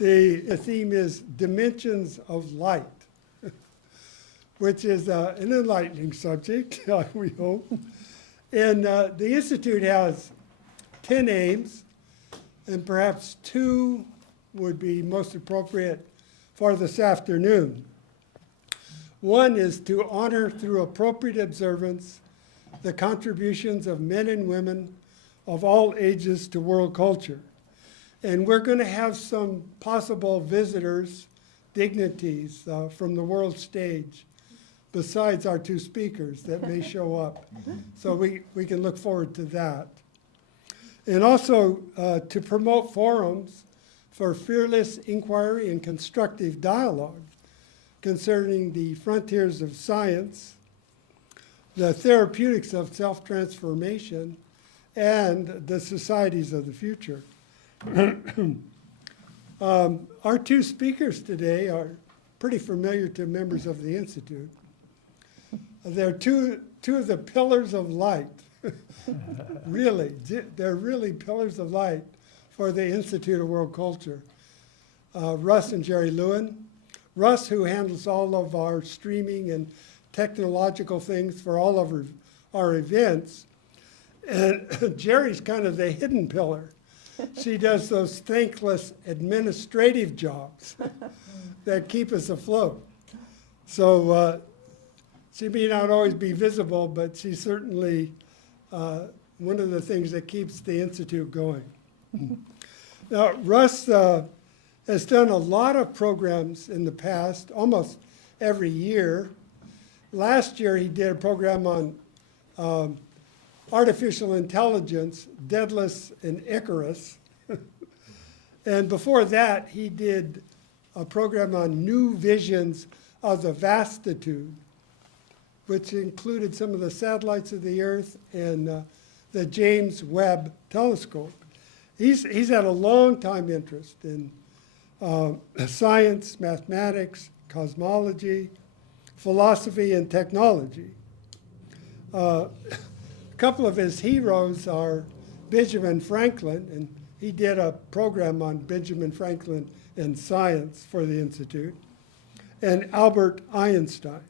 The theme is Dimensions of Light, which is an enlightening subject, we hope. And the Institute has 10 aims, and perhaps 2 would be most appropriate for this afternoon. One is to honor through appropriate observance the contributions of men and women of all ages to world culture. And we're going to have some possible visitors, dignitaries from the world stage, besides our 2 speakers that may show up. So we can look forward to that. And also to promote forums for fearless inquiry and constructive dialogue concerning the frontiers of science, the therapeutics of self-transformation, and the societies of the future. Our 2 speakers today are pretty familiar to members of the Institute. They're two of the pillars of light. Really, they're really pillars of light for the Institute of World Culture. Russ and Gerry Lewin. Russ, who handles all of our streaming and technological things for all of our events. And Gerry's kind of the hidden pillar. She does those thankless administrative jobs that keep us afloat. So she may not always be visible, but she's certainly one of the things that keeps the Institute going. Now, Russ has done a lot of programs in the past, almost every year. Last year, he did a program on artificial intelligence, Daedalus and Icarus. And before that, he did a program on new visions of the vastitude, which included some of the satellites of the Earth and the James Webb Telescope. He's had a long time interest in science, mathematics, cosmology, philosophy, and technology. A couple of his heroes are Benjamin Franklin, and he did a program on Benjamin Franklin and science for the Institute, and Albert Einstein.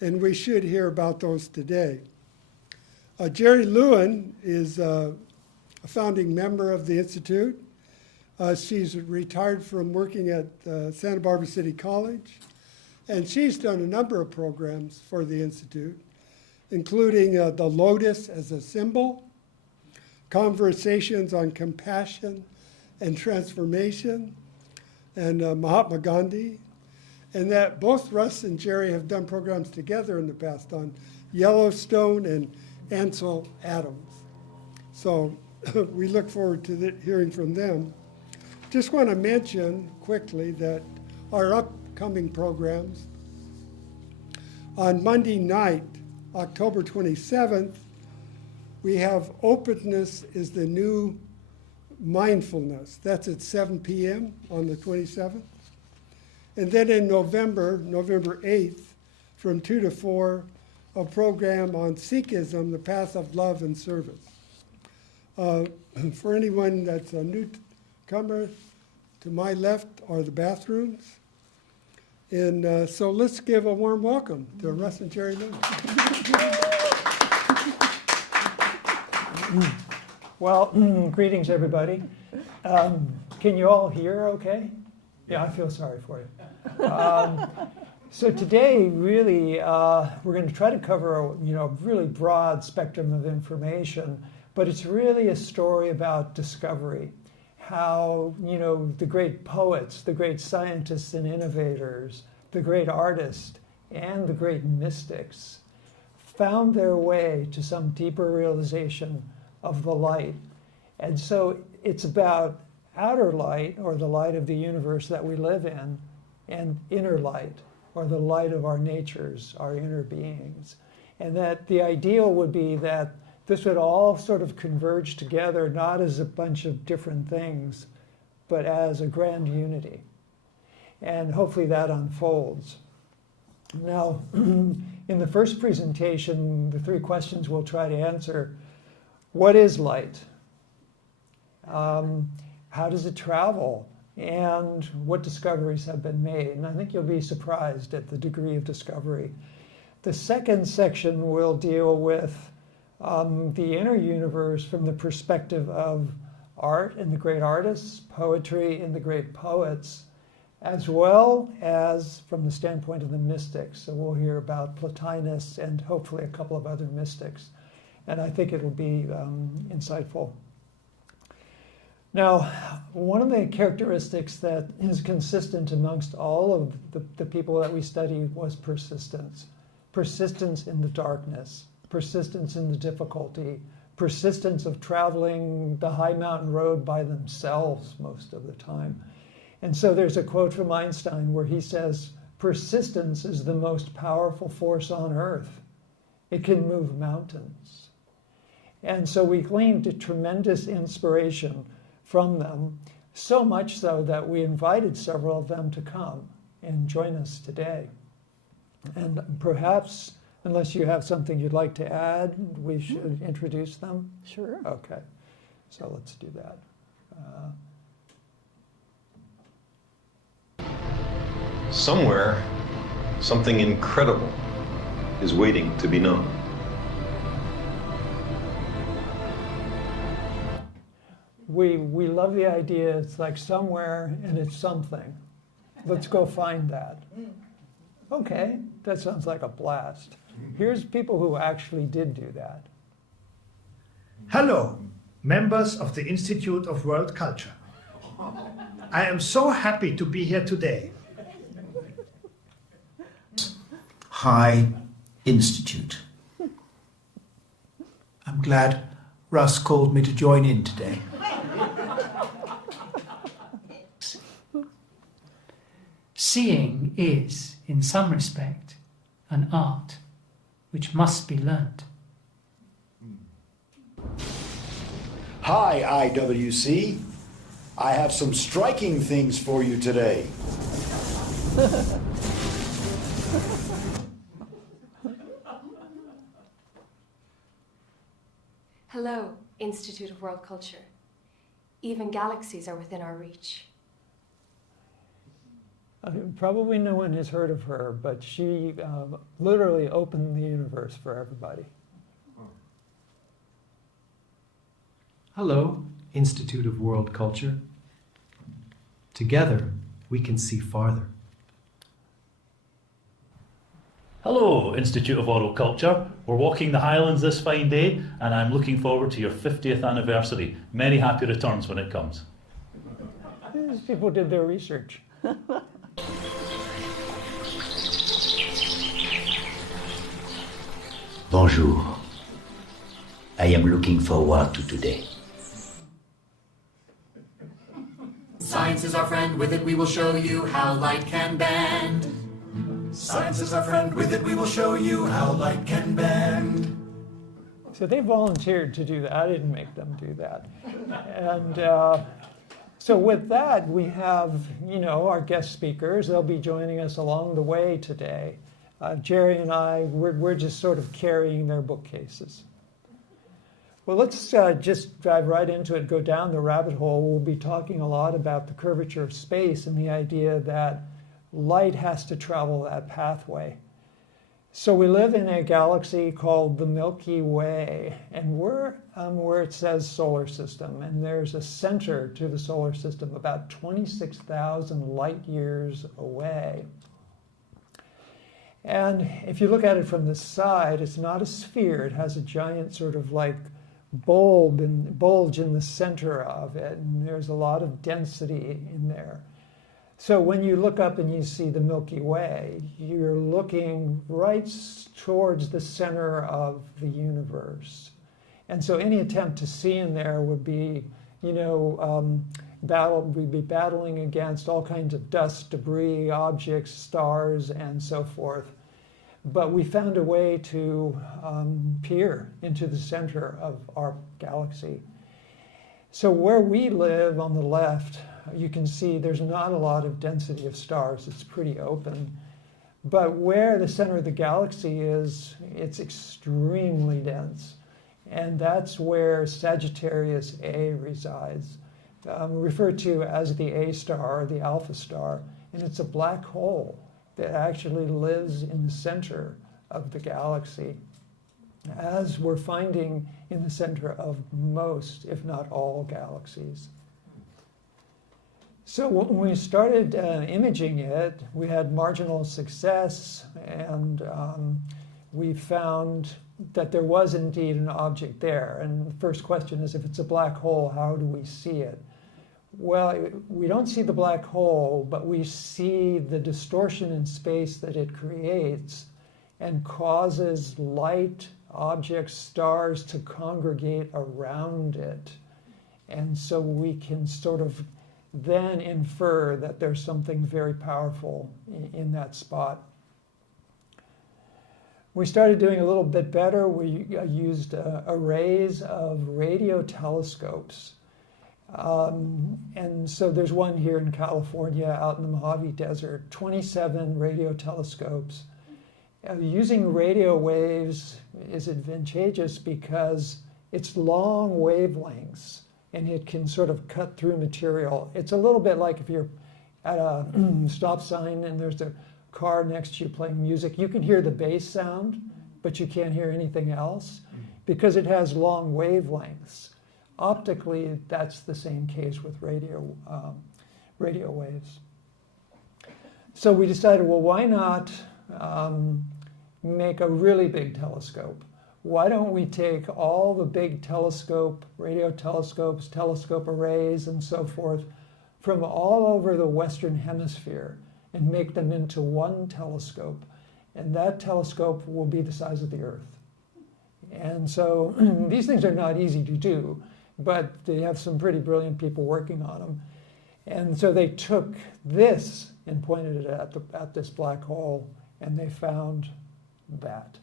And we should hear about those today. Gerry Lewin is a founding member of the Institute. She's retired from working at Santa Barbara City College, and she's done a number of programs for the Institute, including the lotus as a symbol, conversations on compassion and transformation, and Mahatma Gandhi, and that both Russ and Gerry have done programs together in the past on Yellowstone and Ansel Adams. So we look forward to hearing from them. Just want to mention quickly that our upcoming programs on Monday night, October 27th, we have Openness is the New Mindfulness. That's at 7 p.m. on the 27th. And then in November 8th, from 2 to 4, a program on Sikhism, the path of love and service. For anyone that's a newcomer, to my left are the bathrooms. And so let's give a warm welcome to Russ and Gerry Lewin. Well, greetings, everybody. Can you all hear okay? Yeah, I feel sorry for you. So today, really, we're going to try to cover a really broad spectrum of information, but it's really a story about discovery. How, the great poets, the great scientists and innovators, the great artists, and the great mystics found their way to some deeper realization of the light. And so it's about outer light, or the light of the universe that we live in, and inner light, or the light of our natures, our inner beings. And that the ideal would be that this would all sort of converge together, not as a bunch of different things, but as a grand unity. And hopefully that unfolds. Now, in the first presentation, the 3 questions we'll try to answer: what is light? How does it travel? and what discoveries have been made. And I think you'll be surprised at the degree of discovery. The second section will deal with the inner universe from the perspective of art and the great artists, poetry and the great poets, as well as from the standpoint of the mystics. So we'll hear about Plotinus and hopefully a couple of other mystics. And I think it'll be insightful. Now, one of the characteristics that is consistent amongst all of the people that we study was persistence. Persistence in the darkness, persistence in the difficulty, persistence of traveling the high mountain road by themselves most of the time. And so there's a quote from Einstein where he says, persistence is the most powerful force on earth. It can move mountains. And so we gleaned a tremendous inspiration from them, so much so that we invited several of them to come and join us today. And perhaps, unless you have something you'd like to add, we should introduce them? Sure. Okay, so let's do that. Somewhere, something incredible is waiting to be known. We love the idea, it's like somewhere and it's something. Let's go find that. Okay, that sounds like a blast. Here's people who actually did do that. Hello, members of the Institute of World Culture. I am so happy to be here today. Hi, Institute. I'm glad Russ called me to join in today. Seeing is, in some respect, an art which must be learnt. Hi, IWC. I have some striking things for you today. Hello, Institute of World Culture. Even galaxies are within our reach. Probably no one has heard of her, but she literally opened the universe for everybody. Hello, Institute of World Culture. Together, we can see farther. Hello, Institute of Oral Culture. We're walking the Highlands this fine day, and I'm looking forward to your 50th anniversary. Many happy returns when it comes. These people did their research. Bonjour. I am looking forward to today. Science is our friend, with it we will show you how light can bend. Science is our friend, with it we will show you how light can bend. So they volunteered to do that. I didn't make them do that. And so with that, we have, our guest speakers. They'll be joining us along the way today. Gerry and I, we're just sort of carrying their bookcases. Well, let's just dive right into it, go down the rabbit hole. We'll be talking a lot about the curvature of space and the idea that light has to travel that pathway. So we live in a galaxy called the Milky Way, and we're where it says solar system, and there's a center to the solar system about 26,000 light years away. And if you look at it from the side, it's not a sphere. It has a giant sort of like bulge in the center of it, and there's a lot of density in there. So when you look up and you see the Milky Way, you're looking right towards the center of the universe. And so any attempt to see in there would be, we'd be battling against all kinds of dust, debris, objects, stars, and so forth. But we found a way to peer into the center of our galaxy. So where we live on the left, you can see there's not a lot of density of stars. It's pretty open. But where the center of the galaxy is, it's extremely dense. And that's where Sagittarius A resides. referred to as the A star, or the alpha star, and it's a black hole that actually lives in the center of the galaxy, as we're finding in the center of most, if not all, galaxies. So when we started imaging it, we had marginal success, and we found that there was indeed an object there. And the first question is, if it's a black hole, how do we see it? Well, we don't see the black hole, but we see the distortion in space that it creates and causes light, objects, stars to congregate around it. And so we can sort of then infer that there's something very powerful in that spot. We started doing a little bit better. We used arrays of radio telescopes. And so there's one here in California out in the Mojave Desert, 27 radio telescopes. Using radio waves is advantageous because it's long wavelengths and it can sort of cut through material. It's a little bit like if you're at a stop sign and there's a car next to you playing music. You can hear the bass sound, but you can't hear anything else because it has long wavelengths. Optically, that's the same case with radio waves. So we decided, well, why not make a really big telescope? Why don't we take all the big radio telescopes, telescope arrays, and so forth from all over the Western Hemisphere and make them into one telescope? And that telescope will be the size of the Earth. And so these things are not easy to do, but they have some pretty brilliant people working on them. And so they took this and pointed it at this black hole, and they found that.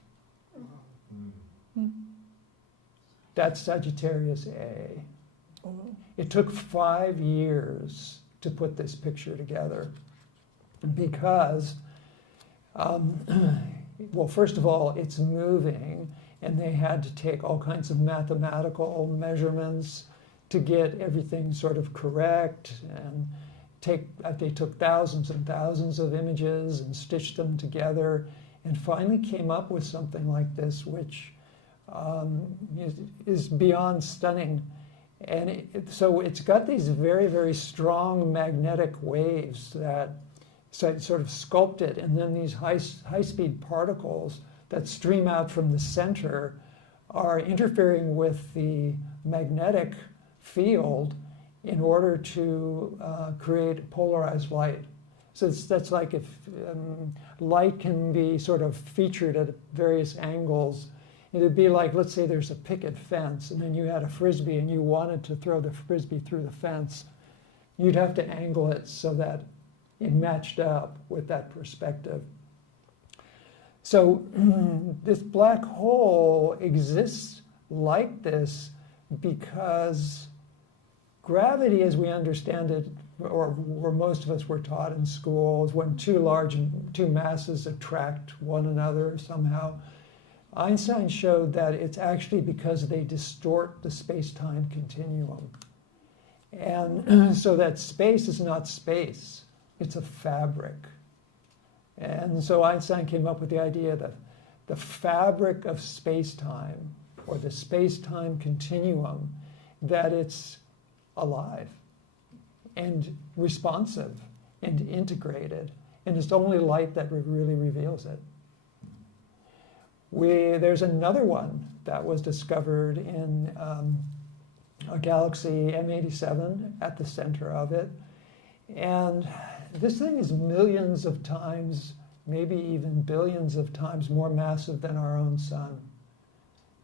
That's Sagittarius A. It took 5 years to put this picture together because, well, first of all, it's moving, and they had to take all kinds of mathematical measurements to get everything sort of correct, and they took thousands and thousands of images and stitched them together, and finally came up with something like this, which is beyond stunning. And so it's got these very, very strong magnetic waves that sort of sculpt it, and then these high-speed particles that stream out from the center are interfering with the magnetic field in order to create polarized light. So that's like if light can be sort of featured at various angles. It'd be like, let's say there's a picket fence, and then you had a Frisbee and you wanted to throw the Frisbee through the fence. You'd have to angle it so that it matched up with that perspective. So this black hole exists like this because gravity, as we understand it, or where most of us were taught in school, is when two masses attract one another somehow. Einstein showed that it's actually because they distort the space-time continuum. And so that space is not space, it's a fabric. And so Einstein came up with the idea that the fabric of space-time, or the space-time continuum, that it's alive and responsive and integrated, and it's only light that really reveals it. There's another one that was discovered in a galaxy M87 at the center of it. And this thing is millions of times, maybe even billions of times more massive than our own sun.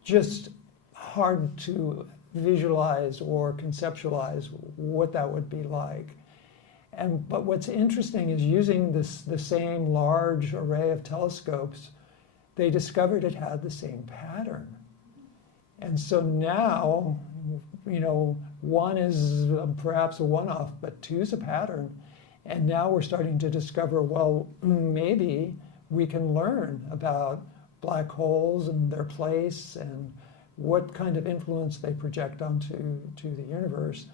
Just hard to visualize or conceptualize what that would be like. But what's interesting is using the same large array of telescopes, they discovered it had the same pattern. And so now, one is perhaps a one-off, but two's a pattern. And now we're starting to discover, well, maybe we can learn about black holes and their place and what kind of influence they project onto the universe.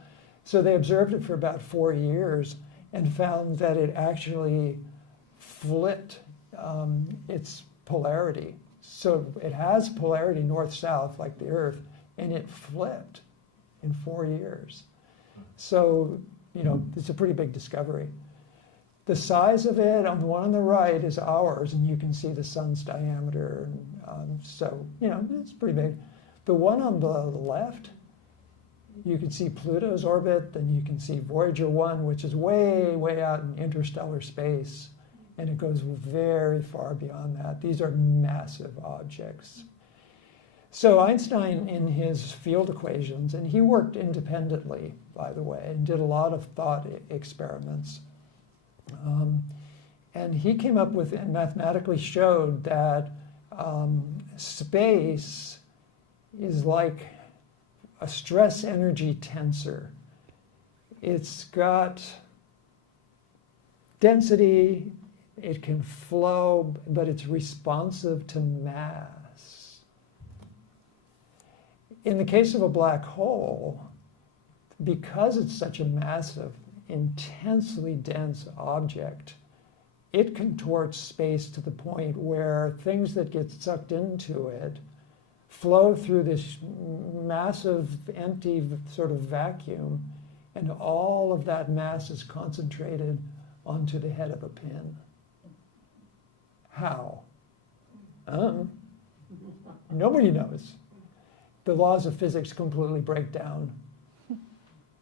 So they observed it for about 4 years and found that it actually flipped its polarity. So it has polarity north-south like the Earth, and it flipped in 4 years. So, you know, it's a pretty big discovery. The size of it, on the one on the right, is ours, and you can see the sun's diameter. So, you know, it's pretty big. The one on the left, you can see Pluto's orbit, then you can see Voyager 1, which is way, way out in interstellar space. And it goes very far beyond that. These are massive objects. So Einstein, in his field equations, and he worked independently, by the way, and did a lot of thought experiments. And he came up with and mathematically showed that space is like a stress energy tensor. It's got density, it can flow, but it's responsive to mass. In the case of a black hole, because it's such a massive, intensely dense object, it contorts space to the point where things that get sucked into it flow through this massive, empty sort of vacuum, and all of that mass is concentrated onto the head of a pin. How? Nobody knows. The laws of physics completely break down.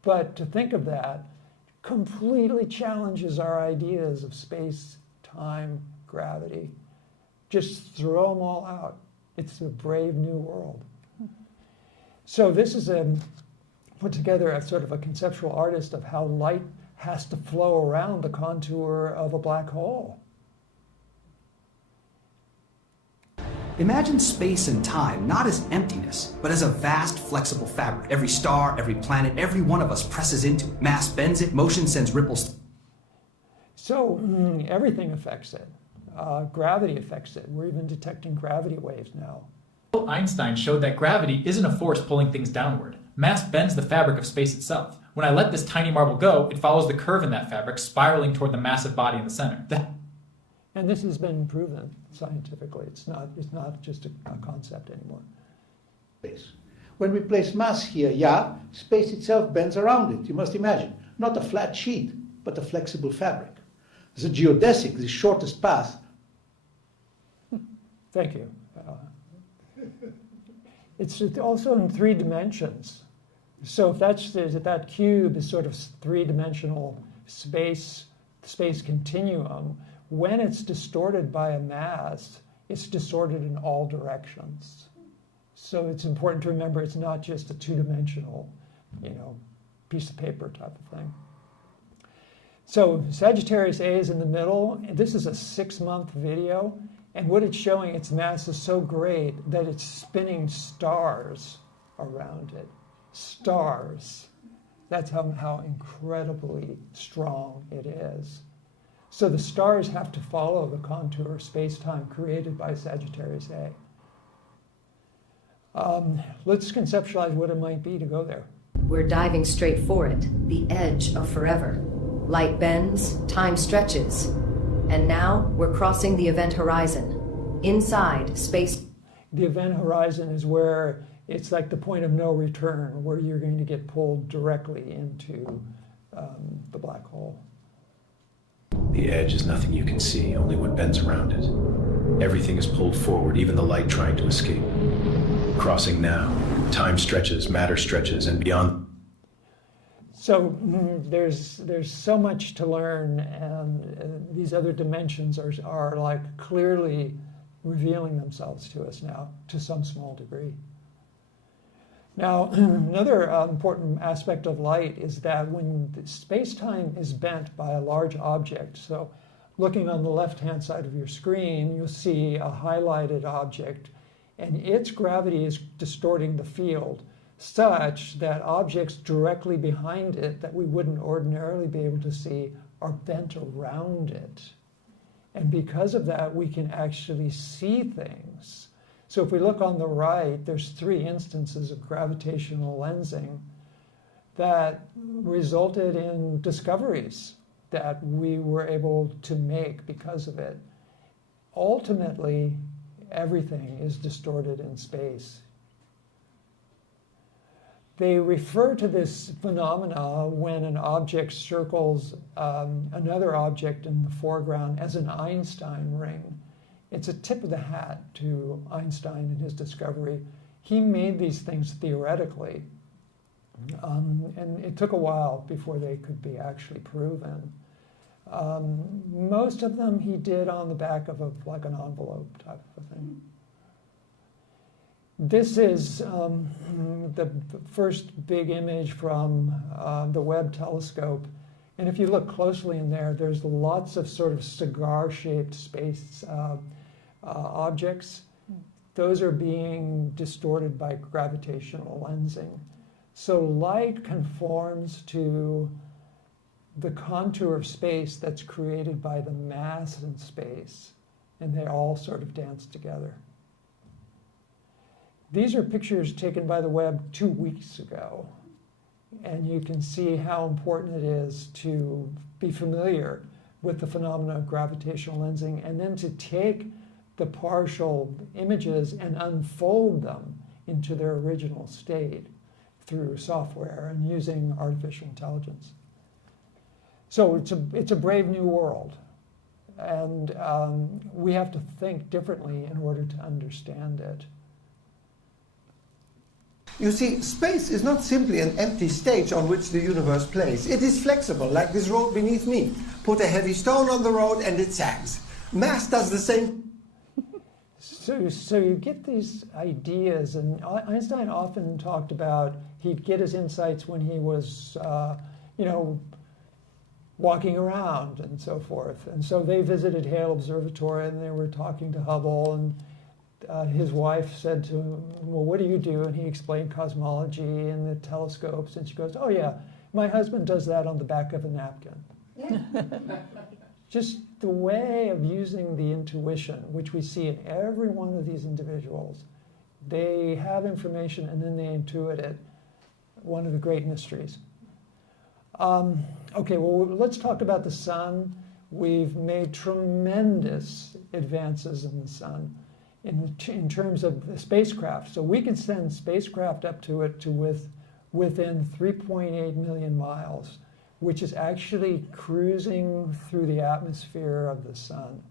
But to think of that completely challenges our ideas of space, time, gravity. Just throw them all out. It's a brave new world. So this is put together as sort of a conceptual artist of how light has to flow around the contour of a black hole. Imagine space and time not as emptiness, but as a vast, flexible fabric. Every star, every planet, every one of us presses into it. Mass bends it, motion sends ripples. So everything affects it. Gravity affects it. We're even detecting gravity waves now. Einstein showed that gravity isn't a force pulling things downward. Mass bends the fabric of space itself. When I let this tiny marble go, it follows the curve in that fabric, spiraling toward the massive body in the center. And this has been proven scientifically. It's not just a concept anymore. Space. When we place mass here, yeah, space itself bends around it. You must imagine, not a flat sheet, but a flexible fabric. The geodesic, the shortest path. Thank you. It's also in 3 dimensions. So if that cube is sort of 3-dimensional space continuum, when it's distorted by a mass, it's distorted in all directions. So it's important to remember it's not just a 2-dimensional, piece of paper type of thing. So Sagittarius A is in the middle. This is a 6-month video. And what it's showing, its mass is so great that it's spinning stars around it. Stars. That's how incredibly strong it is. So the stars have to follow the contour of space-time created by Sagittarius A. Let's conceptualize what it might be to go there. We're diving straight for it, the edge of forever. Light bends, time stretches, and now we're crossing the event horizon. Inside, space... The event horizon is where it's like the point of no return, where you're going to get pulled directly into the black hole. The edge is nothing you can see, only what bends around it. Everything is pulled forward, even the light trying to escape. Crossing now, time stretches, matter stretches, and beyond. So there's so much to learn, and these other dimensions are like clearly revealing themselves to us now, to some small degree. Now, another important aspect of light is that when space-time is bent by a large object, so looking on the left-hand side of your screen, you'll see a highlighted object, and its gravity is distorting the field such that objects directly behind it that we wouldn't ordinarily be able to see are bent around it. And because of that, we can actually see things. So if we look on the right, there's 3 instances of gravitational lensing. that resulted in discoveries that we were able to make because of it. Ultimately, everything is distorted in space. They refer to this phenomena when an object circles another object in the foreground as an Einstein ring. It's a tip of the hat to Einstein and his discovery. He made these things theoretically, and it took a while before they could be actually proven. Most of them he did on the back of like an envelope type of thing. This is the first big image from the Webb telescope. And if you look closely in there, there's lots of sort of cigar-shaped space objects. Those are being distorted by gravitational lensing. So light conforms to the contour of space that's created by the mass in space, and they all sort of dance together. These are pictures taken by the Webb 2 weeks ago, and you can see how important it is to be familiar with the phenomena of gravitational lensing and then to take the partial images and unfold them into their original state through software and using artificial intelligence. So it's a brave new world, and we have to think differently in order to understand it. You see, space is not simply an empty stage on which the universe plays. It is flexible, like this road beneath me. Put a heavy stone on the road and it sags. Mass does the same. So you get these ideas, and Einstein often talked about he'd get his insights when he was, walking around and so forth. And so they visited Hale Observatory and they were talking to Hubble, and his wife said to him, well, what do you do? And he explained cosmology and the telescopes. And she goes, oh yeah, my husband does that on the back of a napkin. Just the way of using the intuition, which we see in every one of these individuals. They have information and then they intuit it. One of the great mysteries. Okay, well, let's talk about the sun. We've made tremendous advances in the sun in terms of the spacecraft. So we can send spacecraft up to it within 3.8 million miles, which is actually cruising through the atmosphere of the sun.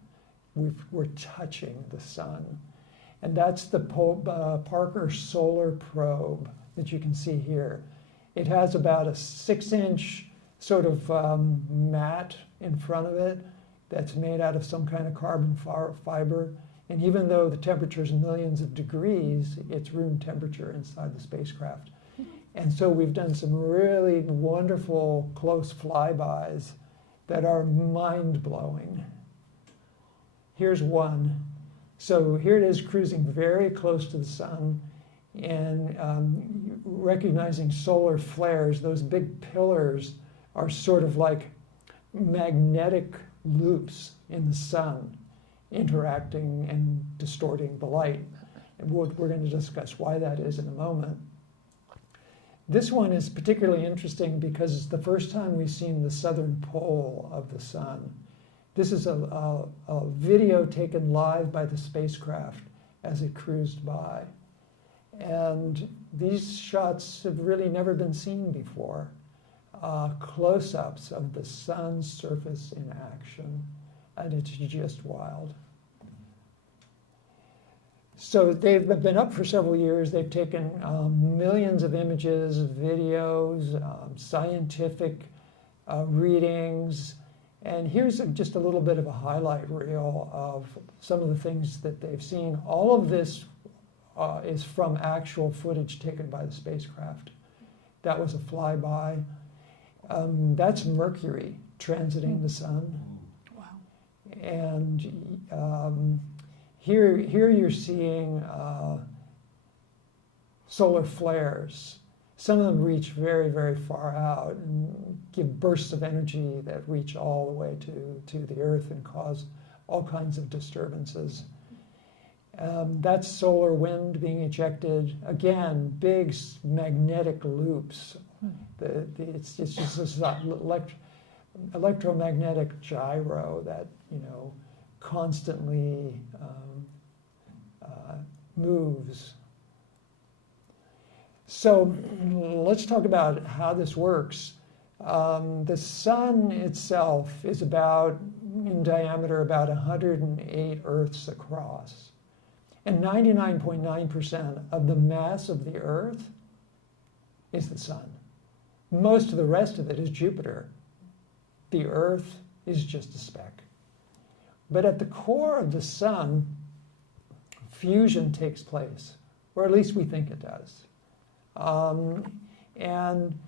We're touching the sun. And that's the Parker Solar Probe that you can see here. It has about a 6-inch sort of mat in front of it that's made out of some kind of carbon fiber. And even though the temperature is millions of degrees, it's room temperature inside the spacecraft. And so we've done some really wonderful close flybys that are mind-blowing. Here's one. So here it is cruising very close to the sun and recognizing solar flares. Those big pillars are sort of like magnetic loops in the sun, interacting and distorting the light. And we're going to discuss why that is in a moment. This one is particularly interesting because it's the first time we've seen the southern pole of the sun. This is a video taken live by the spacecraft as it cruised by. And these shots have really never been seen before. Close-ups of the sun's surface in action, and it's just wild. So they've been up for several years. They've taken millions of images, videos, scientific readings. And here's just a little bit of a highlight reel of some of the things that they've seen. All of this is from actual footage taken by the spacecraft. That was a flyby. That's Mercury transiting the sun. Wow. And here you're seeing solar flares. Some of them reach very, very far out and give bursts of energy that reach all the way to the Earth and cause all kinds of disturbances. That's solar wind being ejected. Again, big magnetic loops It's just this electromagnetic gyro that, constantly moves. So let's talk about how this works. The sun itself is in diameter about 108 Earths across. And 99.9% of the mass of the Earth is the sun. Most of the rest of it is Jupiter. The Earth is just a speck. But at the core of the sun, fusion takes place, or at least we think it does. And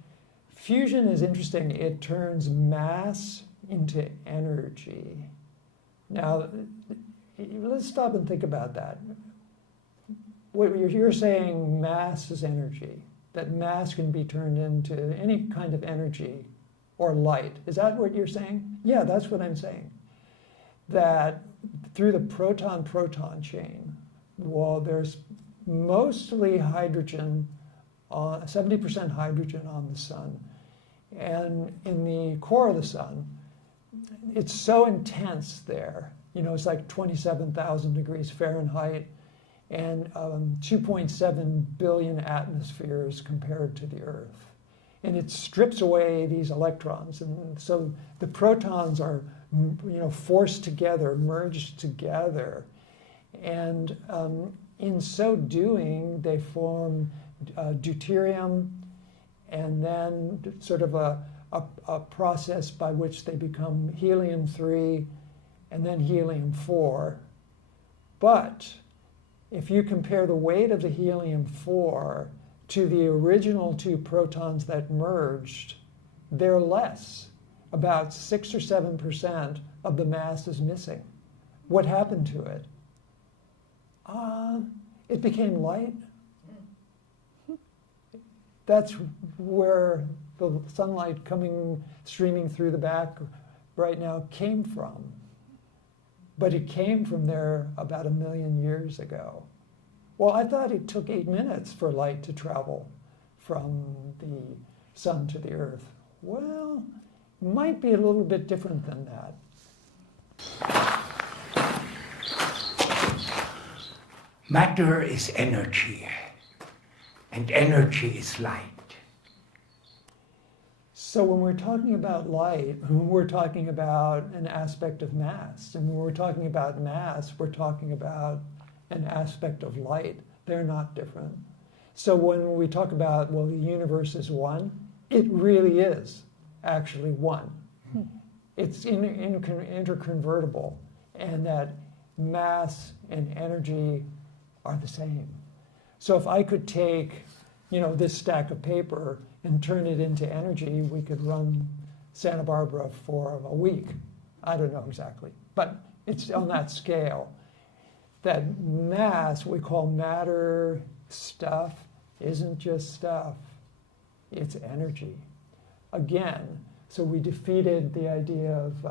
fusion is interesting. It turns mass into energy. Now, let's stop and think about that. What you're saying, mass is energy, that mass can be turned into any kind of energy or light. Is that what you're saying? Yeah, that's what I'm saying. That through the proton-proton chain, well, there's mostly hydrogen, 70% hydrogen on the sun. And in the core of the sun, it's so intense there. It's like 27,000 degrees Fahrenheit and 2.7 billion atmospheres compared to the Earth. And it strips away these electrons. And so the protons are, forced together, merged together. And in so doing, they form deuterium, and then sort of a process by which they become helium-3 and then helium-4. But if you compare the weight of the helium-4 to the original two protons that merged, they're less. About 6 or 7% of the mass is missing. What happened to it? It became light. That's where the sunlight streaming through the back right now came from. But it came from there about 1 million years ago. Well, I thought it took 8 minutes for light to travel from the sun to the Earth. Well, it might be a little bit different than that. Matter is energy, and energy is light. So when we're talking about light, we're talking about an aspect of mass. And when we're talking about mass, we're talking about an aspect of light. They're not different. So when we talk about, well, the universe is one, it really is actually one. It's interconvertible, and that mass and energy are the same. So if I could take, this stack of paper and turn it into energy, we could run Santa Barbara for a week. I don't know exactly, but it's on that scale. That mass, we call matter, stuff, isn't just stuff, it's energy. Again, so we defeated the idea of... I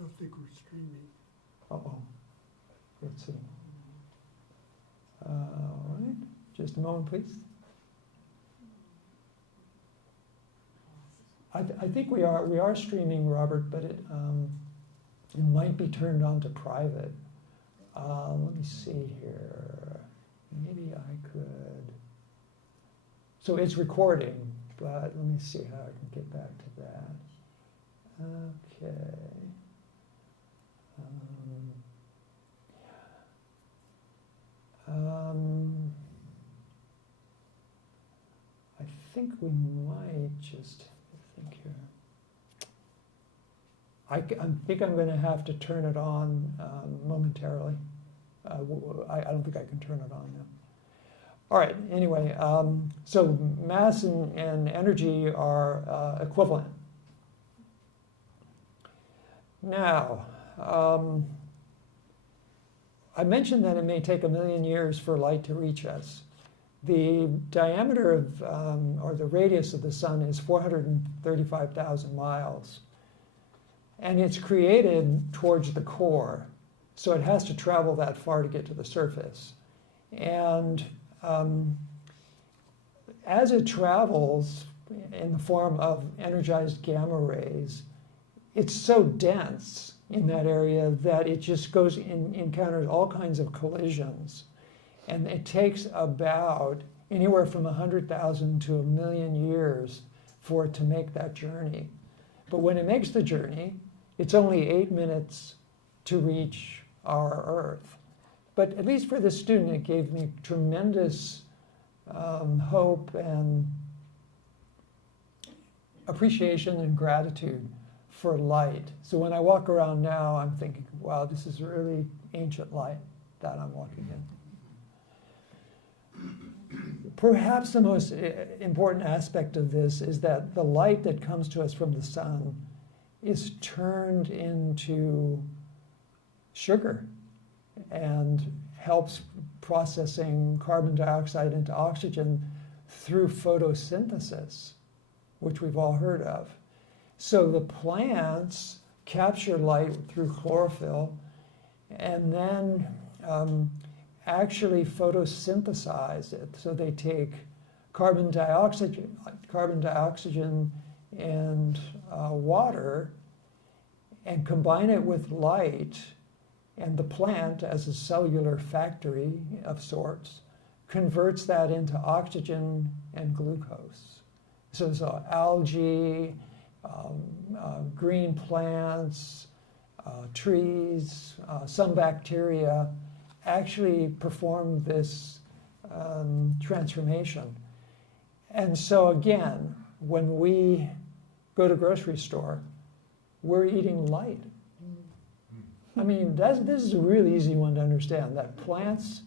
don't think we're streaming. Uh-oh. Let's see. All right, just a moment, please. I think we are streaming, Robert, but it might be turned on to private. Let me see here. Maybe I could. So it's recording, but let me see how I can get back to that. Okay. I think we might just think here. I think I'm going to have to turn it on momentarily. I don't think I can turn it on now. All right, anyway, so mass and energy are equivalent. Now, I mentioned that it may take 1 million years for light to reach us. The diameter of, or the radius of the sun is 435,000 miles. And it's created towards the core. So it has to travel that far to get to the surface. And as it travels in the form of energized gamma rays, it's so dense in that area that it just goes encounters all kinds of collisions. And it takes about anywhere from 100,000 to 1,000,000 years for it to make that journey. But when it makes the journey, it's only 8 minutes to reach our Earth. But at least for this student, it gave me tremendous hope and appreciation and gratitude for light. So when I walk around now, I'm thinking, wow, this is really ancient light that I'm walking in. Perhaps the most important aspect of this is that the light that comes to us from the sun is turned into sugar and helps processing carbon dioxide into oxygen through photosynthesis, which we've all heard of. So the plants capture light through chlorophyll and then actually photosynthesize it. So they take carbon dioxide and water and combine it with light, and the plant, as a cellular factory of sorts, converts that into oxygen and glucose. So algae, green plants, trees, some bacteria actually perform this transformation. And so again, when we go to grocery store, we're eating light. I mean, this is a really easy one to understand, that plants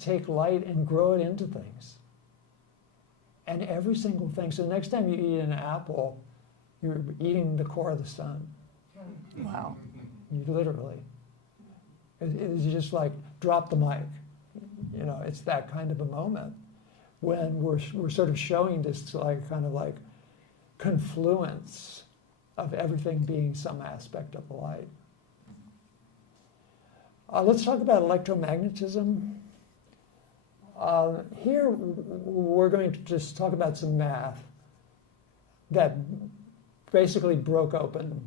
take light and grow it into things. And every single thing. So the next time you eat an apple, you're eating the core of the sun. Wow. You literally. It's just like, drop the mic. You know, it's that kind of a moment when we're sort of showing this like kind of like confluence of everything being some aspect of the light. Let's talk about electromagnetism. Here we're going to just talk about some math that basically broke open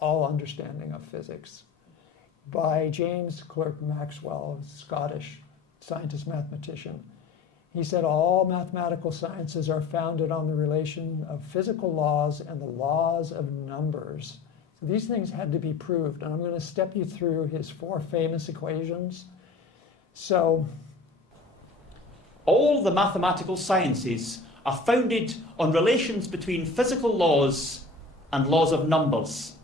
all understanding of physics by James Clerk Maxwell, a Scottish scientist mathematician. He said all mathematical sciences are founded on the relation of physical laws and the laws of numbers. So these things had to be proved, and I'm going to step you through his 4 famous equations. So all the mathematical sciences are founded on relations between physical laws and laws of numbers.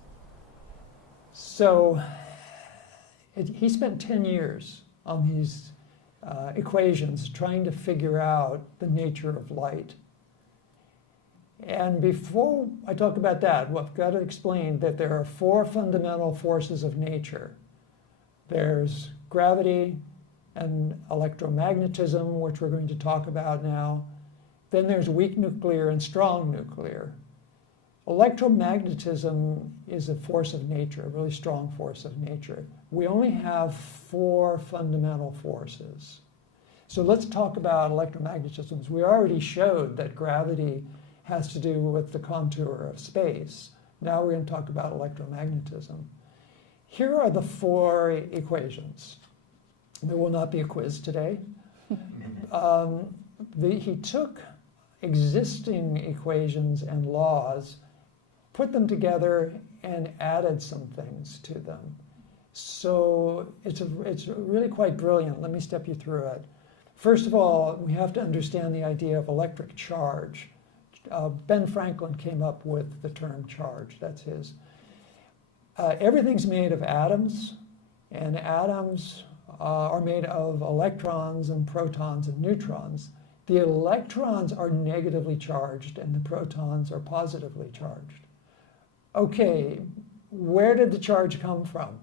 So he spent 10 years on these equations trying to figure out the nature of light. And before I talk about that, well, I've got to explain that there are 4 fundamental forces of nature. There's gravity and electromagnetism, which we're going to talk about now. Then there's weak nuclear and strong nuclear. Electromagnetism is a force of nature, a really strong force of nature. We only have 4 fundamental forces. So let's talk about electromagnetism. We already showed that gravity has to do with the contour of space. Now we're going to talk about electromagnetism. Here are the 4 equations. There will not be a quiz today. He took existing equations and laws, put them together, and added some things to them. So it's really quite brilliant. Let me step you through it. First of all, we have to understand the idea of electric charge. Ben Franklin came up with the term charge. That's his. Everything's made of atoms, and atoms are made of electrons and protons and neutrons. The electrons are negatively charged and the protons are positively charged. Okay, where did the charge come from?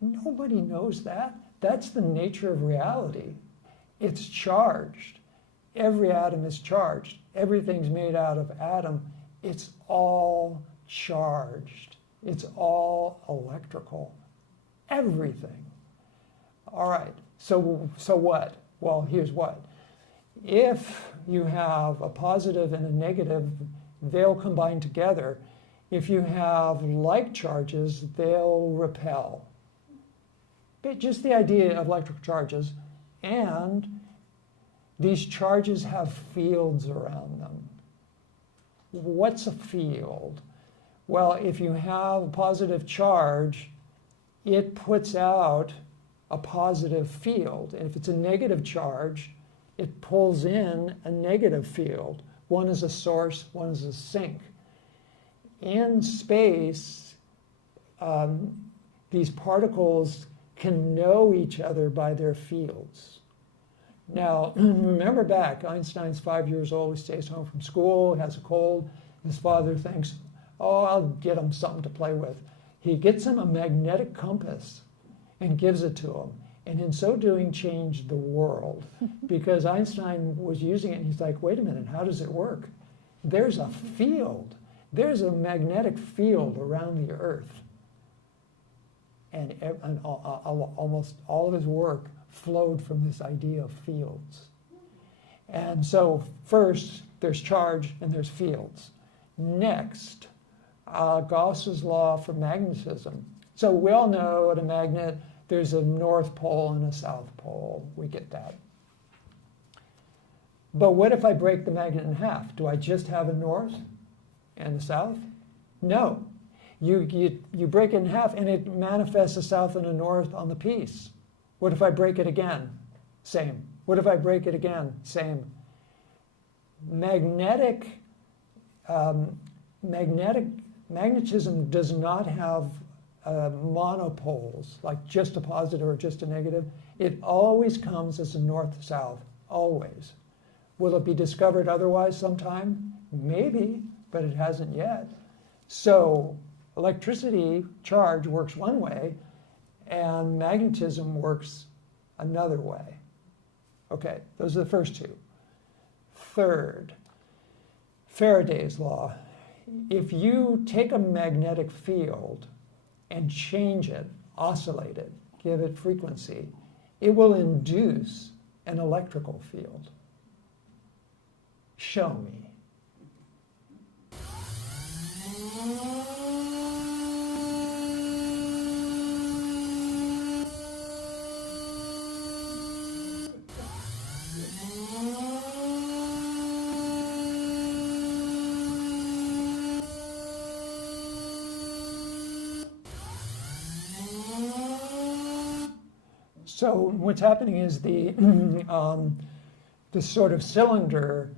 Nobody knows that. That's the nature of reality. It's charged. Every atom is charged. Everything's made out of atom. It's all charged. It's all electrical. Everything. All right, so what? Well, here's what. if you have a positive and a negative, they'll combine together. If you have like charges, they'll repel. But just the idea of electrical charges, and these charges have fields around them. What's a field? Well, if you have a positive charge, it puts out a positive field. And if it's a negative charge, it pulls in a negative field. One is a source, one is a sink. In space, these particles can know each other by their fields. Now, remember back, Einstein's 5 years old, he stays home from school, has a cold. His father thinks, oh, I'll get him something to play with. He gets him a magnetic compass and gives it to him. And in so doing, changed the world. Because Einstein was using it, and he's like, wait a minute, how does it work? There's a field. There's a magnetic field around the Earth. And almost all of his work flowed from this idea of fields. And so first, there's charge and there's fields. Next, Gauss's law for magnetism. So we all know at a magnet, there's a north pole and a south pole. We get that. But what if I break the magnet in half? Do I just have a north and a south? No. You break it in half and it manifests a south and a north on the piece. What if I break it again? Same. What if I break it again? Same. Magnetism does not have monopoles, like just a positive or just a negative. It always comes as a north-south, always. Will it be discovered otherwise sometime? Maybe, but it hasn't yet. So electricity charge works one way, and magnetism works another way. Okay, those are the first two. Third, Faraday's law. If you take a magnetic field and change it, oscillate it, give it frequency, it will induce an electrical field. Show me. So what's happening is the sort of cylinder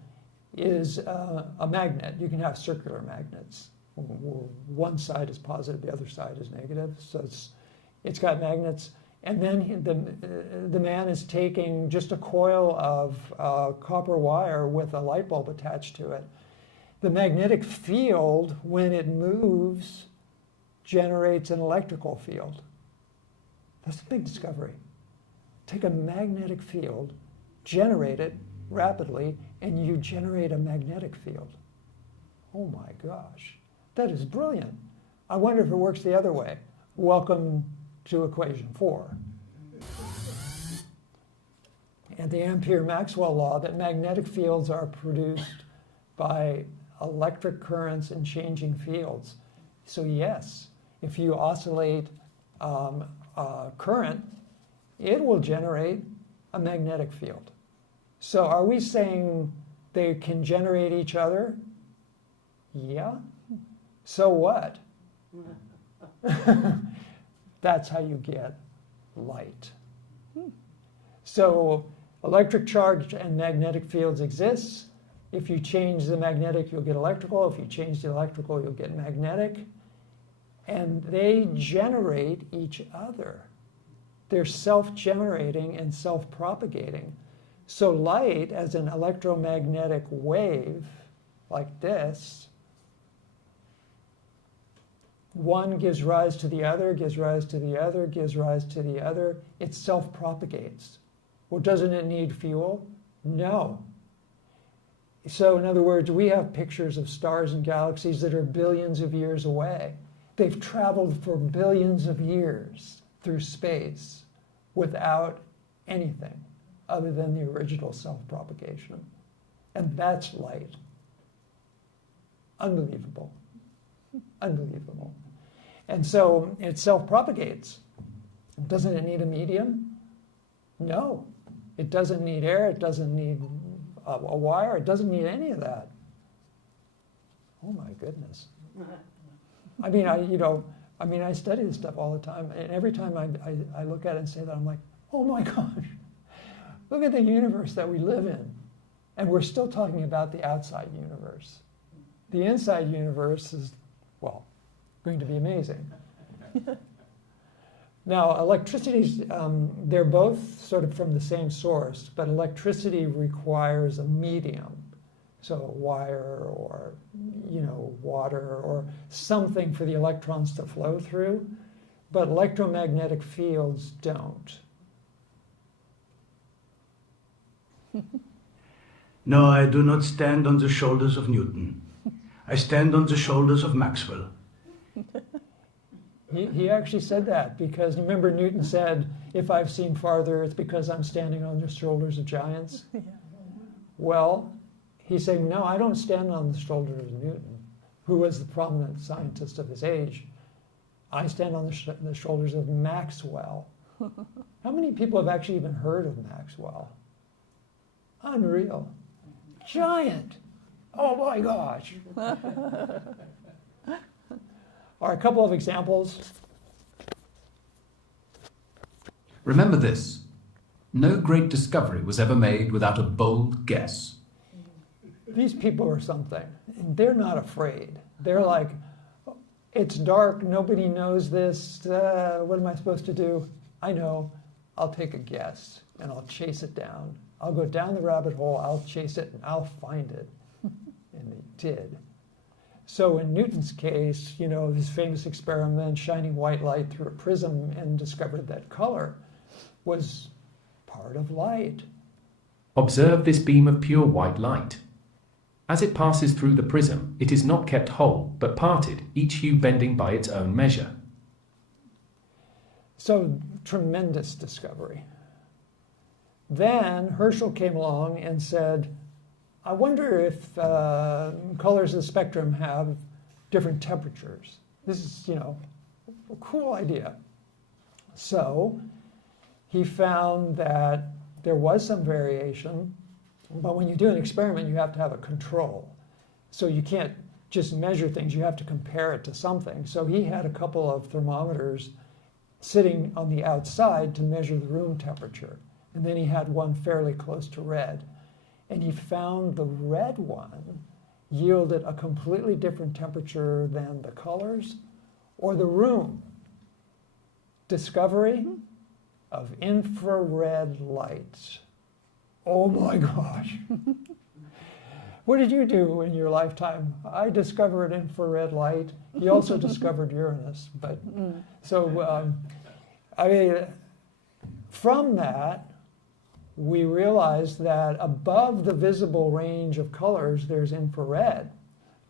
is a magnet. You can have circular magnets. One side is positive, the other side is negative. So it's got magnets. And then the man is taking just a coil of copper wire with a light bulb attached to it. The magnetic field, when it moves, generates an electrical field. That's a big discovery. Take a magnetic field, generate it rapidly, and you generate a magnetic field. Oh my gosh, that is brilliant. I wonder if it works the other way. Welcome to equation 4. And the Ampere-Maxwell law that magnetic fields are produced by electric currents and changing fields. So yes, if you oscillate current, it will generate a magnetic field. So are we saying they can generate each other? Yeah. So what? That's how you get light. So electric charge and magnetic fields exist. If you change the magnetic, you'll get electrical. If you change the electrical, you'll get magnetic. And they generate each other. They're self-generating and self-propagating. So light, as an electromagnetic wave, like this, one gives rise to the other, gives rise to the other, gives rise to the other. It self-propagates. Well, doesn't it need fuel? No. So in other words, we have pictures of stars and galaxies that are billions of years away. They've traveled for billions of years through space without anything. other than the original self-propagation. And that's light. Unbelievable. Unbelievable. And so it self-propagates. Doesn't it need a medium? No. It doesn't need air. It doesn't need a wire. It doesn't need any of that. Oh my goodness. I mean, I study this stuff all the time, and every time I look at it and say that, I'm like, oh my gosh, look at the universe that we live in. And we're still talking about the outside universe. The inside universe is, well, going to be amazing. Now, electricity, they're both sort of from the same source, but electricity requires a medium. So wire or, water or something for the electrons to flow through, but electromagnetic fields don't. No, I do not stand on the shoulders of Newton. I stand on the shoulders of Maxwell. He actually said that because remember Newton said, if I've seen farther, it's because I'm standing on the shoulders of giants. Yeah. Well, he's saying, no, I don't stand on the shoulders of Newton, who was the prominent scientist of his age. I stand on the shoulders of Maxwell. How many people have actually even heard of Maxwell? Unreal. Giant. Oh my gosh. All right, a couple of examples. Remember this. No great discovery was ever made without a bold guess. These people are something, and they're not afraid. They're like, it's dark, nobody knows this, what am I supposed to do? I know, I'll take a guess, and I'll chase it down. I'll go down the rabbit hole, I'll chase it, and I'll find it. And they did. So in Newton's case, his famous experiment, shining white light through a prism, and discovered that color was part of light. Observe this beam of pure white light. As it passes through the prism, it is not kept whole, but parted, each hue bending by its own measure. So, tremendous discovery. Then Herschel came along and said, I wonder if colors of the spectrum have different temperatures. This is, a cool idea. So he found that there was some variation, but when you do an experiment, you have to have a control. So you can't just measure things, you have to compare it to something. So he had a couple of thermometers sitting on the outside to measure the room temperature. And then he had one fairly close to red. And he found the red one yielded a completely different temperature than the colors or the room. Discovery of infrared lights. Oh my gosh. What did you do in your lifetime? I discovered infrared light. He also discovered Uranus. But so, from that, we realized that above the visible range of colors, there's infrared.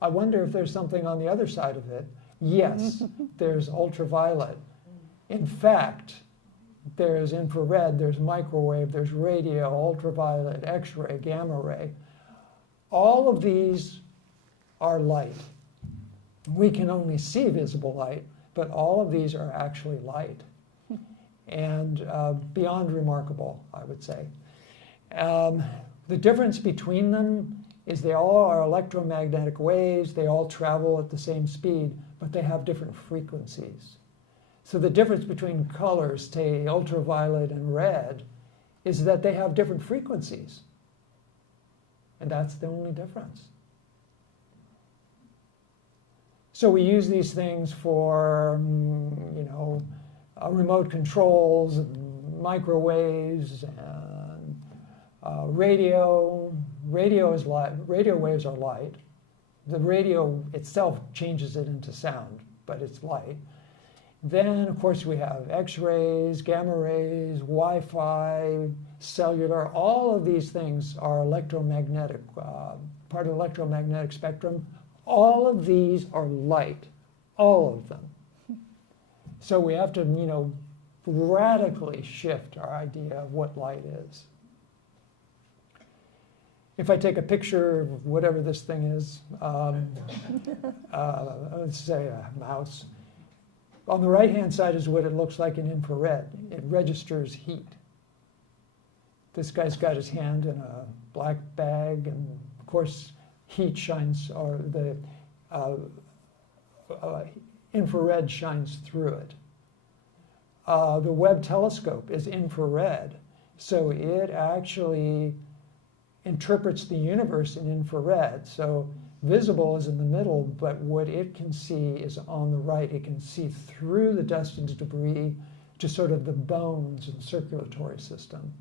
I wonder if there's something on the other side of it. Yes, there's ultraviolet. In fact, there's infrared, there's microwave, there's radio, ultraviolet, X-ray, gamma ray. All of these are light. We can only see visible light, but all of these are actually light. And beyond remarkable, I would say. The difference between them is they all are electromagnetic waves, they all travel at the same speed, but they have different frequencies. So the difference between colors, say ultraviolet and red, is that they have different frequencies. And that's the only difference. So we use these things for, remote controls, microwaves, and radio. Radio is light. Radio waves are light. The radio itself changes it into sound, but it's light. Then, of course, we have X-rays, gamma rays, Wi-Fi, cellular. All of these things are electromagnetic, part of the electromagnetic spectrum. All of these are light, all of them. So we have to, radically shift our idea of what light is. if I take a picture of whatever this thing is, let's say a mouse, on the right-hand side is what it looks like in infrared. It registers heat. This guy's got his hand in a black bag, and of course, heat shines, or the infrared shines through it. The Webb telescope is infrared, so it actually interprets the universe in infrared. So visible is in the middle, but what it can see is on the right. It can see through the dust and debris to sort of the bones and circulatory system.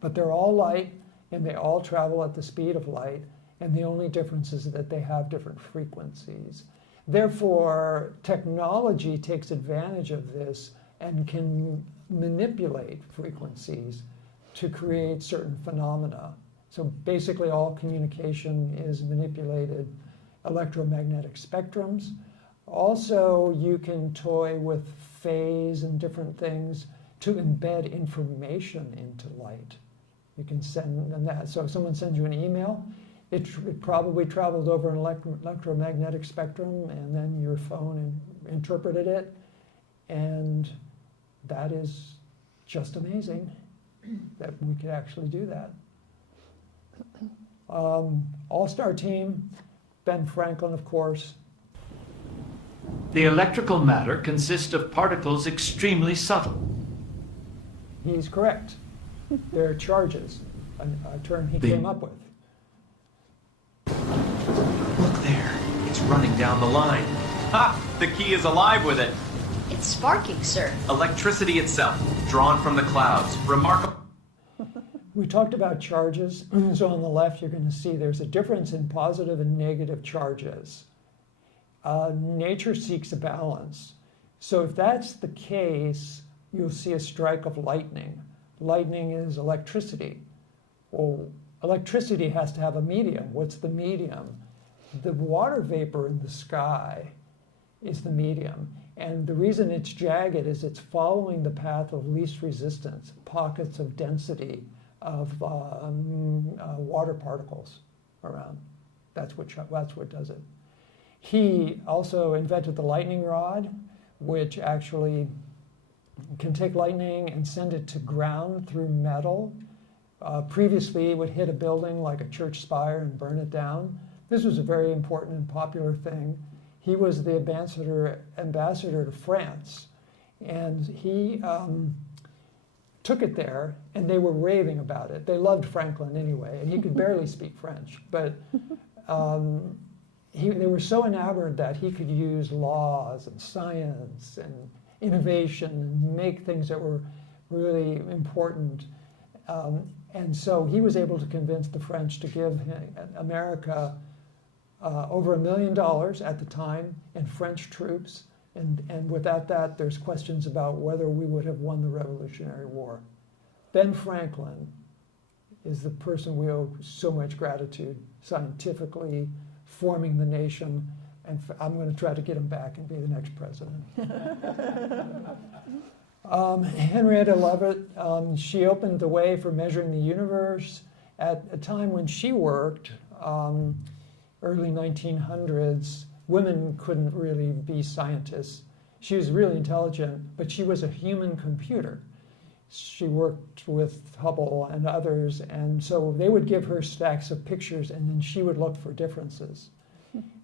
But they're all light, and they all travel at the speed of light, and the only difference is that they have different frequencies. Therefore, technology takes advantage of this and can manipulate frequencies to create certain phenomena. So basically all communication is manipulated electromagnetic spectrums. Also, you can toy with phase and different things to embed information into light. You can send that. So if someone sends you an email, it probably traveled over an electromagnetic spectrum, and then your phone interpreted it, and that is just amazing that we could actually do that. All-star team, Ben Franklin, of course. The electrical matter consists of particles extremely subtle. He's correct. They're charges, a term he came up with. Look there. It's running down the line. Ha! The key is alive with it. It's sparking, sir. Electricity itself, drawn from the clouds. Remarkable. We talked about charges. So on the left, you're going to see there's a difference in positive and negative charges. Nature seeks a balance. So if that's the case, you'll see a strike of lightning. Lightning is electricity. Well, electricity has to have a medium. What's the medium? The water vapor in the sky is the medium. And the reason it's jagged is it's following the path of least resistance, pockets of density of water particles around. That's what does it. He also invented the lightning rod, which actually can take lightning and send it to ground through metal. Previously, it would hit a building like a church spire and burn it down. This was a very important and popular thing. He was the ambassador to France, and he took it there, and they were raving about it. They loved Franklin anyway, and he could barely speak French, but they were so enamored that he could use laws and science and innovation and make things that were really important. And so he was able to convince the French to give America over $1 million at the time in French troops. And without that, there's questions about whether we would have won the Revolutionary War. Ben Franklin is the person we owe so much gratitude, scientifically forming the nation. And I'm going to try to get him back and be the next president. Henrietta Leavitt, she opened the way for measuring the universe at a time when she worked, early 1900s. Women couldn't really be scientists. She was really intelligent, but she was a human computer. She worked with Hubble and others, and so they would give her stacks of pictures, and then she would look for differences.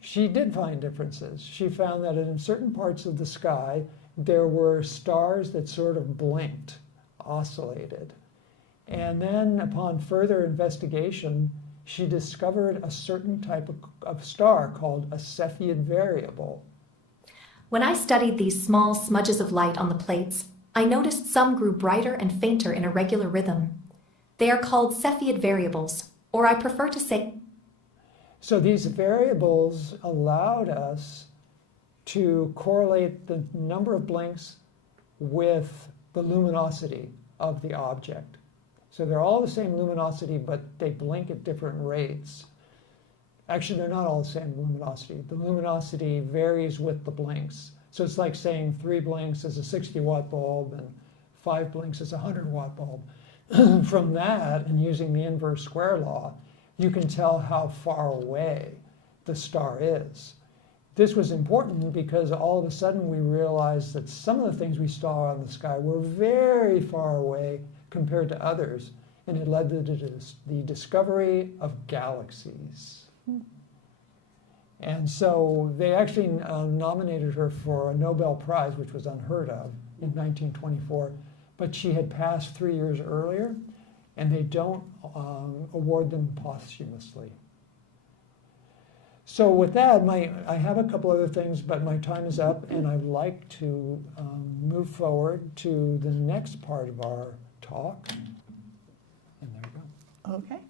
She did find differences. She found that in certain parts of the sky, there were stars that sort of blinked, oscillated. And then upon further investigation, she discovered a certain type of star called a Cepheid variable. When I studied these small smudges of light on the plates, I noticed some grew brighter and fainter in a regular rhythm. They are called Cepheid variables, or I prefer to say... So these variables allowed us to correlate the number of blinks with the luminosity of the object. So they're all the same luminosity, but they blink at different rates. Actually, they're not all the same luminosity. The luminosity varies with the blinks. So it's like saying 3 blinks is a 60-watt bulb and 5 blinks is a 100-watt bulb. from that, and using the inverse square law, you can tell how far away the star is. This was important because all of a sudden we realized that some of the things we saw in the sky were very far away compared to others, and it led to the discovery of galaxies. And so they actually nominated her for a Nobel Prize, which was unheard of in 1924, but she had passed 3 years earlier, and they don't award them posthumously. So with that, I have a couple other things, but my time is up, and I'd like to move forward to the next part of our talk. And there we go. Okay.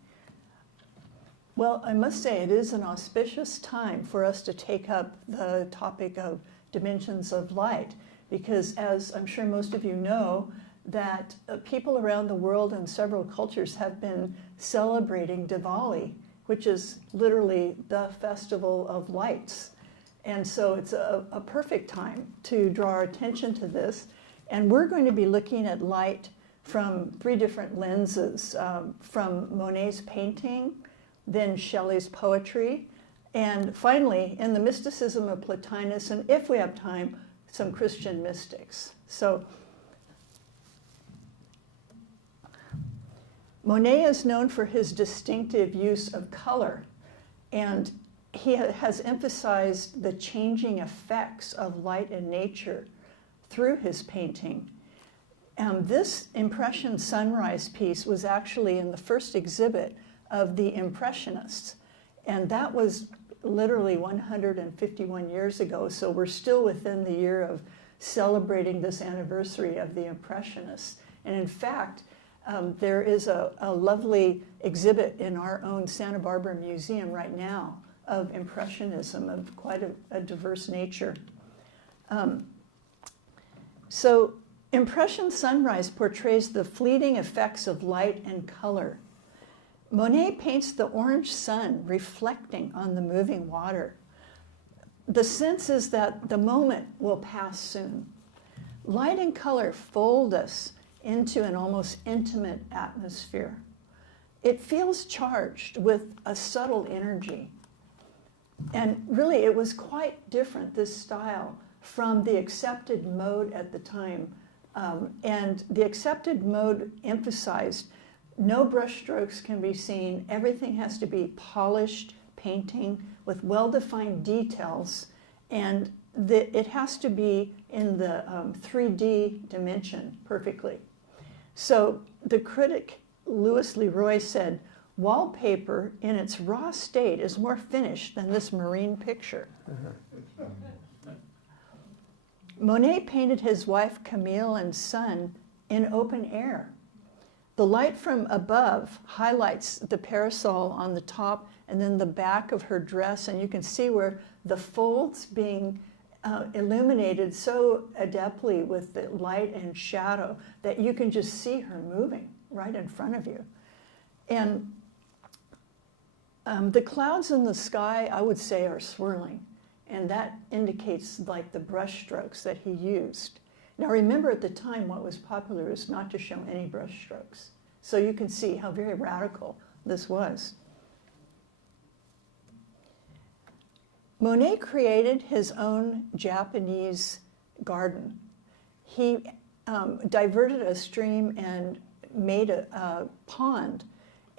Well, I must say it is an auspicious time for us to take up the topic of dimensions of light, because as I'm sure most of you know, that people around the world and several cultures have been celebrating Diwali, which is literally the festival of lights. And so it's a perfect time to draw our attention to this. And we're going to be looking at light from 3 different lenses, from Monet's painting, then Shelley's poetry, and finally, in the mysticism of Plotinus, and if we have time, some Christian mystics. So Monet is known for his distinctive use of color, and he has emphasized the changing effects of light in nature through his painting. This Impression Sunrise piece was actually in the first exhibit of the Impressionists, and that was literally 151 years ago, so we're still within the year of celebrating this anniversary of the Impressionists. And in fact, there is a lovely exhibit in our own Santa Barbara Museum right now of Impressionism of quite a diverse nature. So Impression Sunrise portrays the fleeting effects of light and color. Monet paints the orange sun reflecting on the moving water. The sense is that the moment will pass soon. Light and color fold us into an almost intimate atmosphere. It feels charged with a subtle energy. And really, it was quite different, this style, from the accepted mode at the time. And the accepted mode emphasized no brush strokes can be seen. Everything has to be polished painting with well-defined details, and it has to be in the 3D dimension perfectly. So the critic Louis Leroy said, "Wallpaper in its raw state is more finished than this marine picture." Monet painted his wife Camille and son in open air. The light from above highlights the parasol on the top and then the back of her dress, and you can see where the folds being illuminated so adeptly with the light and shadow that you can just see her moving right in front of you. And the clouds in the sky, I would say, are swirling, and that indicates like the brush strokes that he used. Now remember, at the time what was popular was not to show any brush strokes. So you can see how very radical this was. Monet created his own Japanese garden. He diverted a stream and made a pond,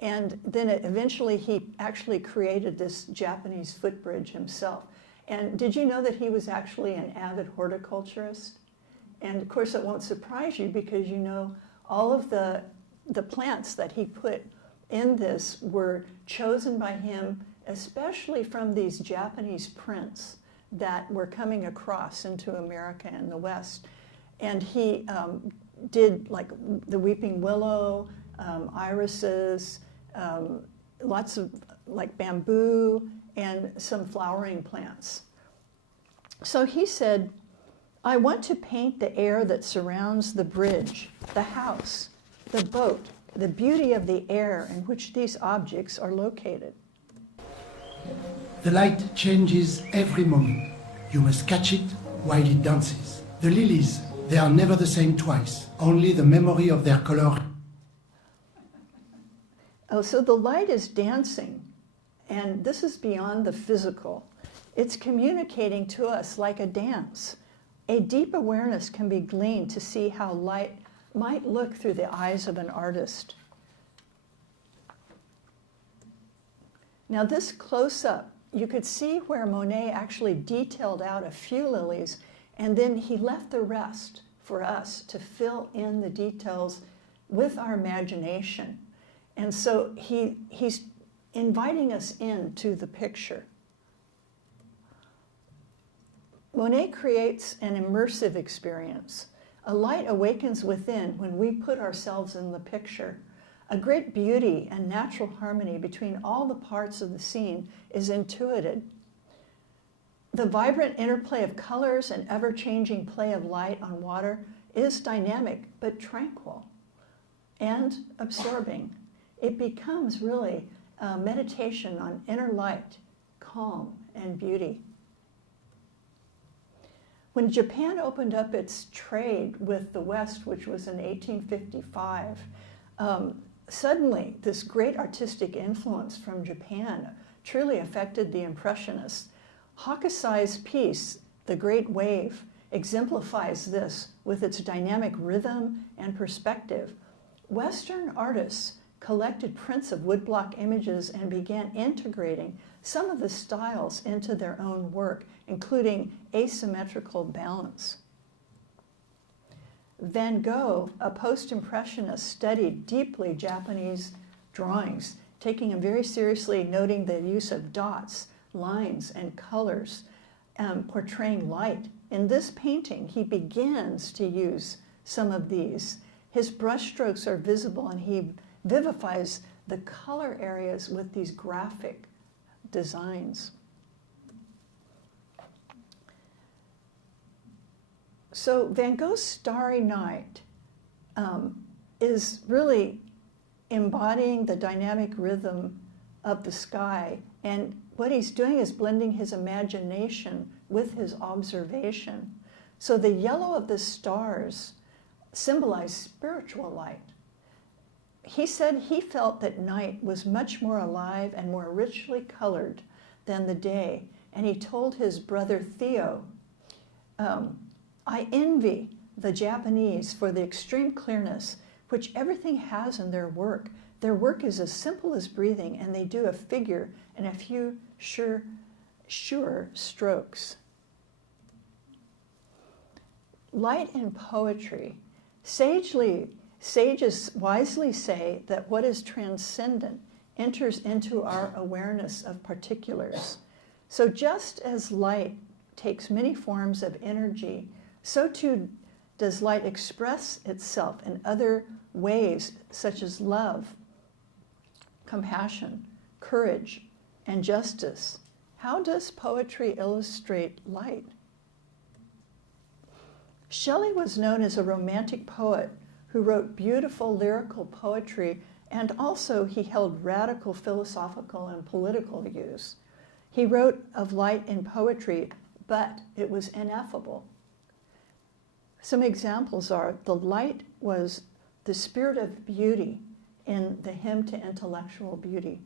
and then eventually he actually created this Japanese footbridge himself. And did you know that he was actually an avid horticulturist? And of course it won't surprise you, because you know all of the plants that he put in this were chosen by him, especially from these Japanese prints that were coming across into America and the West. And he did like the weeping willow, irises, lots of like bamboo, and some flowering plants. So he said, "I want to paint the air that surrounds the bridge, the house, the boat, the beauty of the air in which these objects are located." The light changes every moment. You must catch it while it dances. The lilies, they are never the same twice. Only the memory of their color. Oh, so the light is dancing, and this is beyond the physical. It's communicating to us like a dance. A deep awareness can be gleaned to see how light might look through the eyes of an artist. Now this close-up, you could see where Monet actually detailed out a few lilies, and then he left the rest for us to fill in the details with our imagination. And so he's inviting us into the picture. Monet creates an immersive experience. A light awakens within when we put ourselves in the picture. A great beauty and natural harmony between all the parts of the scene is intuited. The vibrant interplay of colors and ever-changing play of light on water is dynamic but tranquil and absorbing. It becomes really a meditation on inner light, calm, and beauty. When Japan opened up its trade with the West, which was in 1855, suddenly this great artistic influence from Japan truly affected the Impressionists. Hokusai's piece, The Great Wave, exemplifies this with its dynamic rhythm and perspective. Western artists collected prints of woodblock images and began integrating some of the styles into their own work, including asymmetrical balance. Van Gogh, a post-impressionist, studied deeply Japanese drawings, taking them very seriously, noting the use of dots, lines, and colors, portraying light. In this painting, he begins to use some of these. His brushstrokes are visible, and he vivifies the color areas with these graphic designs. So Van Gogh's Starry Night is really embodying the dynamic rhythm of the sky, and what he's doing is blending his imagination with his observation. So the yellow of the stars symbolize spiritual light. He said he felt that night was much more alive and more richly colored than the day, and he told his brother Theo, I envy the Japanese for the extreme clearness which everything has in their work. Their work is as simple as breathing, and they do a figure and a few sure strokes. Light and poetry. Sages wisely say that what is transcendent enters into our awareness of particulars. So just as light takes many forms of energy, so too does light express itself in other ways, such as love, compassion, courage, and justice. How does poetry illustrate light? Shelley was known as a romantic poet who wrote beautiful lyrical poetry, and also he held radical philosophical and political views. He wrote of light in poetry, but it was ineffable. Some examples are, the light was the spirit of beauty in the hymn to intellectual beauty,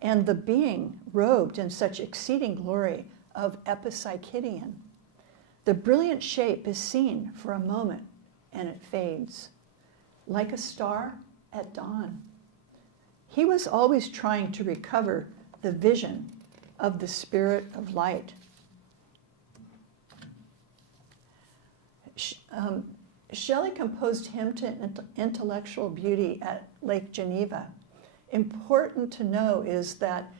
and the being robed in such exceeding glory of Epipsychidion. The brilliant shape is seen for a moment, and it fades, like a star at dawn. He was always trying to recover the vision of the spirit of light. Shelley composed Hymn to Intellectual Beauty at Lake Geneva. Important to know is that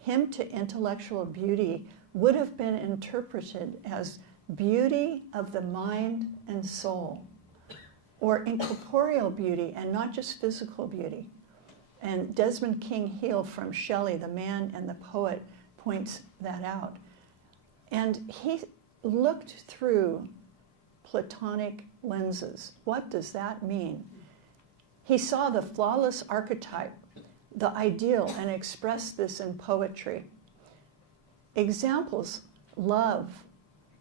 Hymn to Intellectual Beauty would have been interpreted as beauty of the mind and soul, or incorporeal beauty and not just physical beauty. And Desmond King Heal from Shelley, The Man and the Poet, points that out. And he looked through Platonic lenses. What does that mean? He saw the flawless archetype, the ideal, and expressed this in poetry. Examples: love,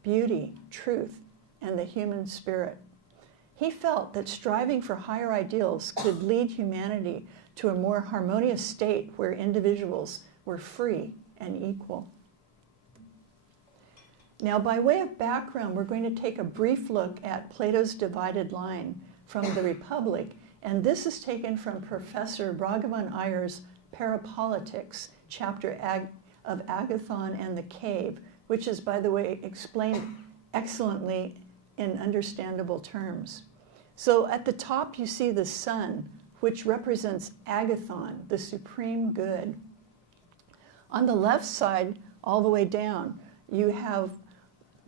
beauty, truth, and the human spirit. He felt that striving for higher ideals could lead humanity to a more harmonious state where individuals were free and equal. Now, by way of background, we're going to take a brief look at Plato's divided line from the Republic, and this is taken from Professor Bhagavan Iyer's Parapolitics, chapter of Agathon and the Cave, which is, by the way, explained excellently in understandable terms. So at the top you see the sun, which represents Agathon, the supreme good. On the left side, all the way down, you have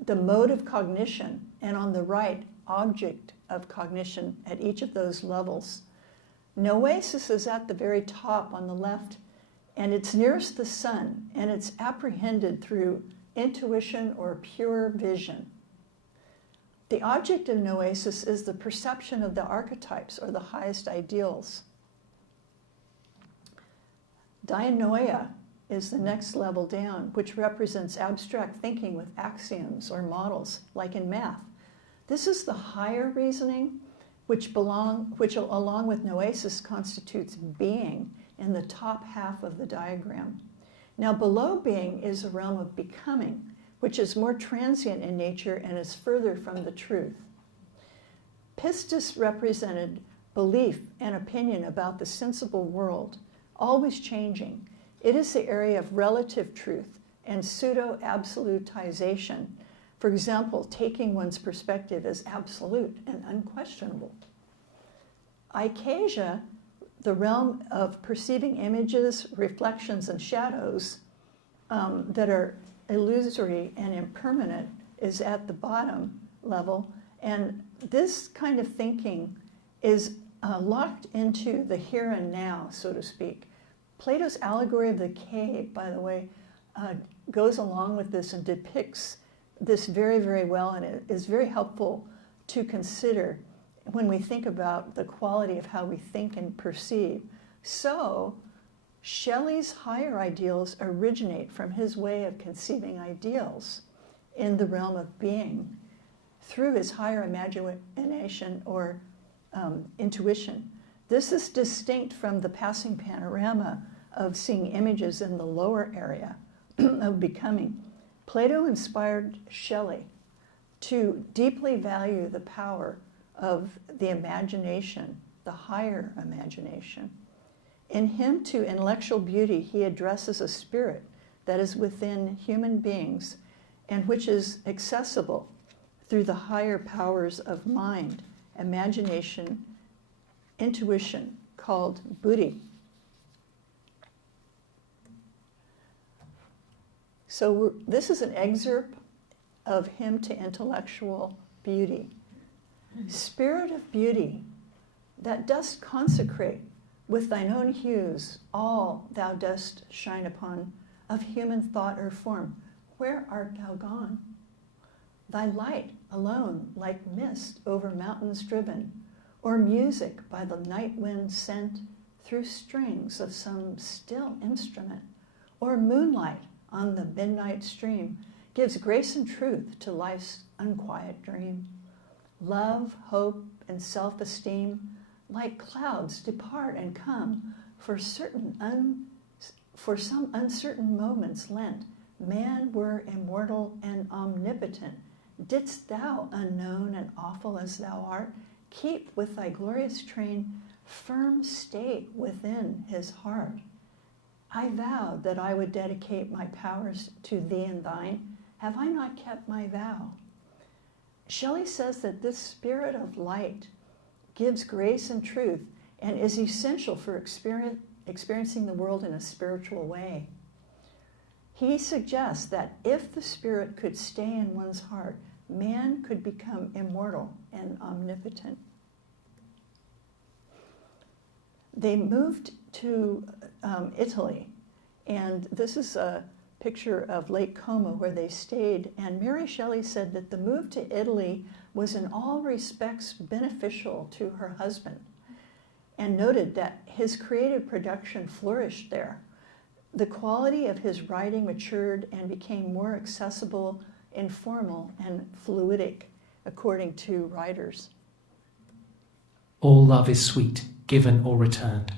the mode of cognition, and on the right, object of cognition at each of those levels. Noesis is at the very top on the left, and it's nearest the sun, and it's apprehended through intuition or pure vision. The object of noesis is the perception of the archetypes, or the highest ideals. Dianoia is the next level down, which represents abstract thinking with axioms or models, like in math. This is the higher reasoning, which along with noesis constitutes being in the top half of the diagram. Now below being is a realm of becoming, which is more transient in nature and is further from the truth. Pistis represented belief and opinion about the sensible world, always changing. It is the area of relative truth and pseudo-absolutization. For example, taking one's perspective as absolute and unquestionable. Icasia, the realm of perceiving images, reflections, and shadows that are illusory and impermanent, is at the bottom level. And this kind of thinking is locked into the here and now, so to speak. Plato's allegory of the cave, by the way, goes along with this and depicts this very, very well, and it is very helpful to consider when we think about the quality of how we think and perceive. So, Shelley's higher ideals originate from his way of conceiving ideals in the realm of being through his higher imagination or intuition. This is distinct from the passing panorama of seeing images in the lower area of becoming. Plato inspired Shelley to deeply value the power of the imagination, the higher imagination. In hymn to intellectual beauty, he addresses a spirit that is within human beings and which is accessible through the higher powers of mind, imagination, intuition, called buddhi. So this is an excerpt of Hymn to Intellectual Beauty. Spirit of beauty, that dost consecrate with thine own hues all thou dost shine upon of human thought or form, where art thou gone? Thy light alone, like mist over mountains driven, or music by the night wind sent through strings of some still instrument, or moonlight on the midnight stream, gives grace and truth to life's unquiet dream. Love, hope, and self-esteem, like clouds, depart and come, for some uncertain moments lent, man were immortal and omnipotent. Didst thou, unknown and awful as thou art, keep with thy glorious train firm state within his heart? I vowed that I would dedicate my powers to thee and thine. Have I not kept my vow? Shelley says that this spirit of light gives grace and truth and is essential for experiencing the world in a spiritual way. He suggests that if the spirit could stay in one's heart, man could become immortal and omnipotent. They moved to Italy, and this is a picture of Lake Como where they stayed, and Mary Shelley said that the move to Italy was in all respects beneficial to her husband, and noted that his creative production flourished there. The quality of his writing matured and became more accessible, informal, and fluidic, according to writers. All love is sweet, given or returned.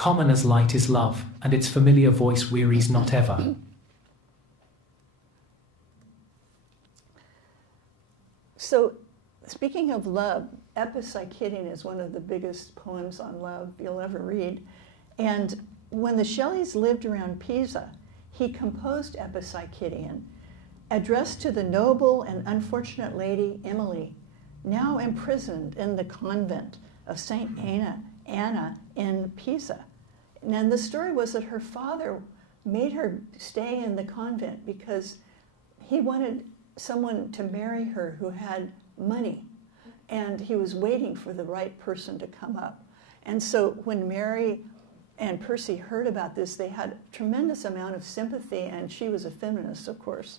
Common as light is love, and its familiar voice wearies not ever. So, speaking of love, Epipsychidion is one of the biggest poems on love you'll ever read. And when the Shelleys lived around Pisa, he composed Epipsychidion, addressed to the noble and unfortunate lady Emily, now imprisoned in the convent of St. Anna in Pisa. And the story was that her father made her stay in the convent because he wanted someone to marry her who had money, and he was waiting for the right person to come up. And so when Mary and Percy heard about this, they had a tremendous amount of sympathy, and she was a feminist, of course.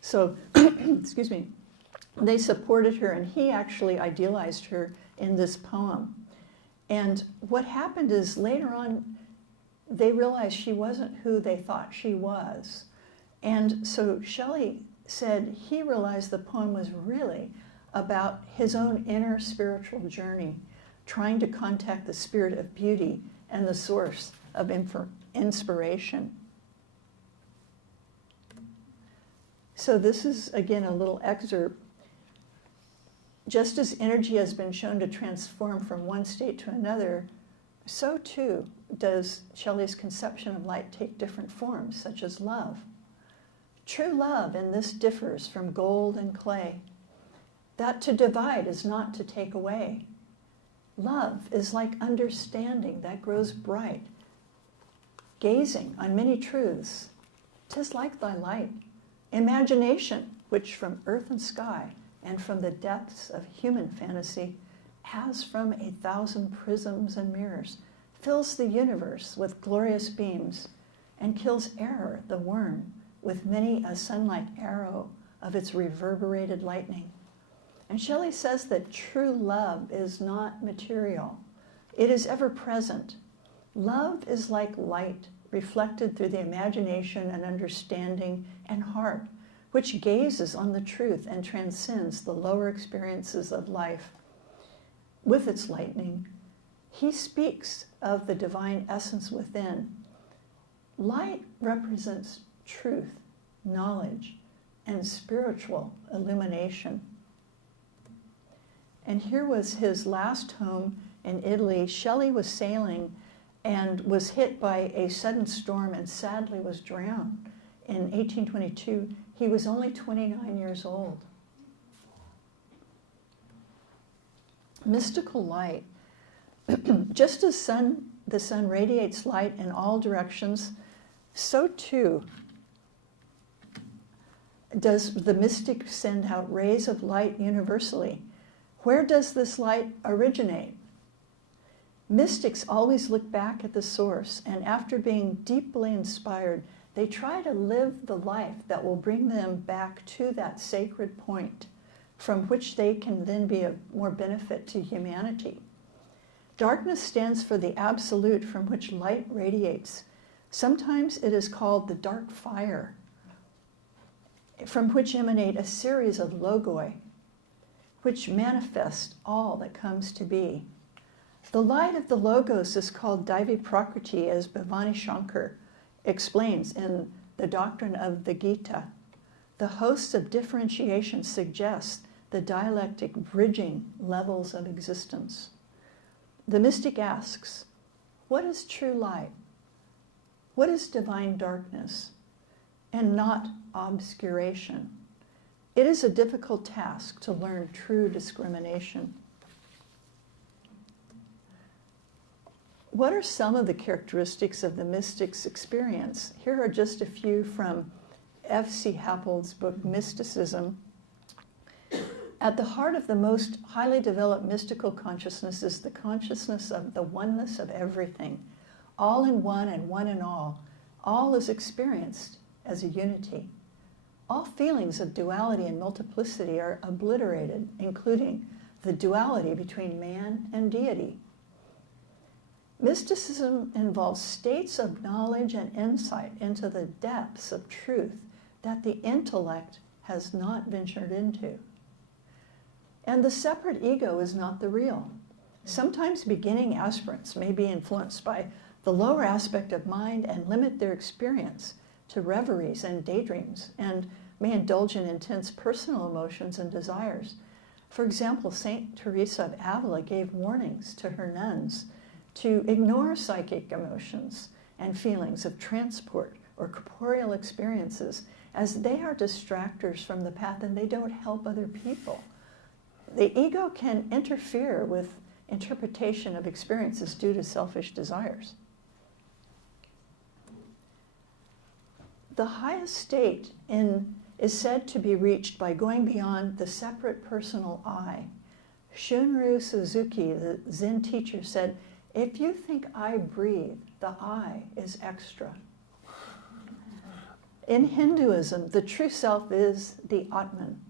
So, excuse me, they supported her, and he actually idealized her in this poem. And what happened is later on, they realized she wasn't who they thought she was. And so Shelley said he realized the poem was really about his own inner spiritual journey, trying to contact the spirit of beauty and the source of inspiration. So this is, again, a little excerpt. Just as energy has been shown to transform from one state to another, so too does Shelley's conception of light take different forms, such as love. True love in this differs from gold and clay. That to divide is not to take away. Love is like understanding that grows bright, gazing on many truths. 'Tis like thy light. Imagination, which from earth and sky, and from the depths of human fantasy, as from 1,000 prisms and mirrors, fills the universe with glorious beams, and kills error, the worm, with many a sunlight arrow of its reverberated lightning. And Shelley says that true love is not material. It is ever present. Love is like light reflected through the imagination and understanding and heart, which gazes on the truth and transcends the lower experiences of life. With its lightning, he speaks of the divine essence within. Light represents truth, knowledge, and spiritual illumination. And here was his last home in Italy. Shelley was sailing and was hit by a sudden storm and sadly was drowned. In 1822, he was only 29 years old. Mystical light. Just as the sun radiates light in all directions, so too does the mystic send out rays of light universally. Where does this light originate? Mystics always look back at the source, and after being deeply inspired, they try to live the life that will bring them back to that sacred point from which they can then be of more benefit to humanity. Darkness stands for the absolute from which light radiates. Sometimes it is called the dark fire, from which emanate a series of logoi, which manifest all that comes to be. The light of the logos is called Daivi Prakriti, as Bhavani Shankar explains in the doctrine of the Gita. The hosts of differentiation suggest the dialectic bridging levels of existence. The mystic asks, what is true light? What is divine darkness? And not obscuration. It is a difficult task to learn true discrimination. What are some of the characteristics of the mystic's experience? Here are just a few from F.C. Happel's book, Mysticism. At the heart of the most highly developed mystical consciousness is the consciousness of the oneness of everything, all in one and one in all. All is experienced as a unity. All feelings of duality and multiplicity are obliterated, including the duality between man and deity. Mysticism involves states of knowledge and insight into the depths of truth that the intellect has not ventured into. And the separate ego is not the real. Sometimes beginning aspirants may be influenced by the lower aspect of mind and limit their experience to reveries and daydreams, and may indulge in intense personal emotions and desires. For example, Saint Theresa of Avila gave warnings to her nuns to ignore psychic emotions and feelings of transport or corporeal experiences, as they are distractors from the path and they don't help other people. The ego can interfere with interpretation of experiences due to selfish desires. The highest state is said to be reached by going beyond the separate personal I. Shunryu Suzuki, the Zen teacher, said, "If you think I breathe, the I is extra." In Hinduism, the true self is the Atman.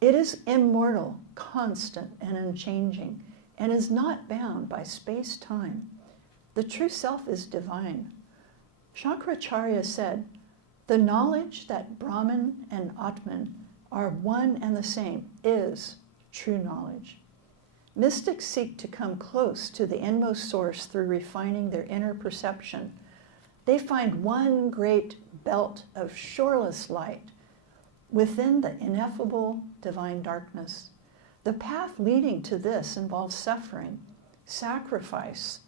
It is immortal, constant, and unchanging, and is not bound by space-time. The true self is divine. Shankaracharya said, "The knowledge that Brahman and Atman are one and the same is true knowledge." Mystics seek to come close to the inmost source through refining their inner perception. They find one great belt of shoreless light within the ineffable divine darkness. The path leading to this involves suffering, sacrifice,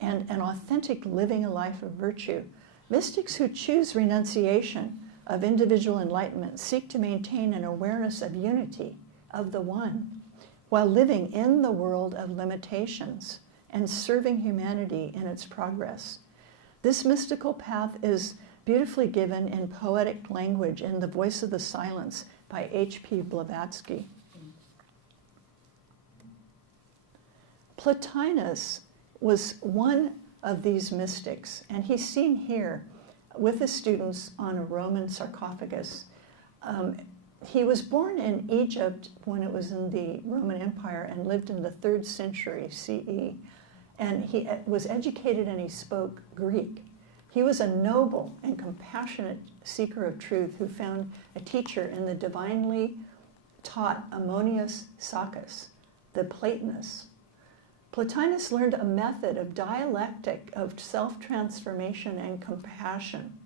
and an authentic living a life of virtue. Mystics who choose renunciation of individual enlightenment seek to maintain an awareness of unity, of the one, while living in the world of limitations and serving humanity in its progress. This mystical path is beautifully given in poetic language in The Voice of the Silence by H.P. Blavatsky. Plotinus was one of these mystics, and he's seen here with his students on a Roman sarcophagus. He was born in Egypt when it was in the Roman Empire and lived in the 3rd century CE. And he was educated and he spoke Greek. He was a noble and compassionate seeker of truth who found a teacher in the divinely taught Ammonius Saccas, the Platonist. Plotinus learned a method of dialectic of self-transformation and compassion.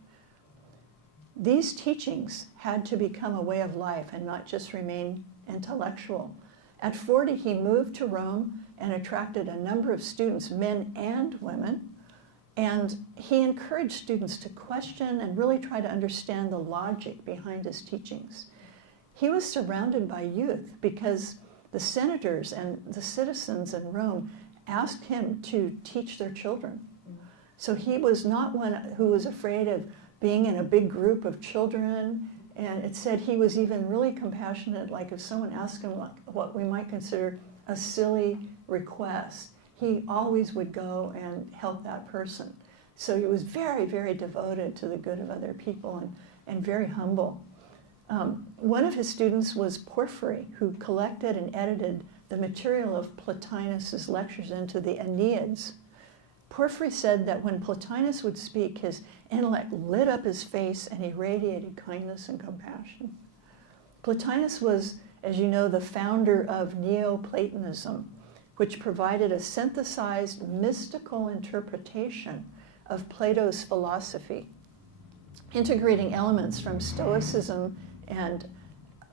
These teachings had to become a way of life and not just remain intellectual. At 40, he moved to Rome and attracted a number of students, men and women, and he encouraged students to question and really try to understand the logic behind his teachings. He was surrounded by youth because the senators and the citizens in Rome asked him to teach their children. So he was not one who was afraid of being in a big group of children, and it said he was even really compassionate, like if someone asked him what we might consider a silly request, he always would go and help that person. So he was very, very devoted to the good of other people and very humble. One of his students was Porphyry, who collected and edited the material of Plotinus's lectures into the Aeneads. Porphyry said that when Plotinus would speak, his intellect lit up his face and he radiated kindness and compassion. Plotinus was, as you know, the founder of Neoplatonism, which provided a synthesized mystical interpretation of Plato's philosophy, integrating elements from Stoicism and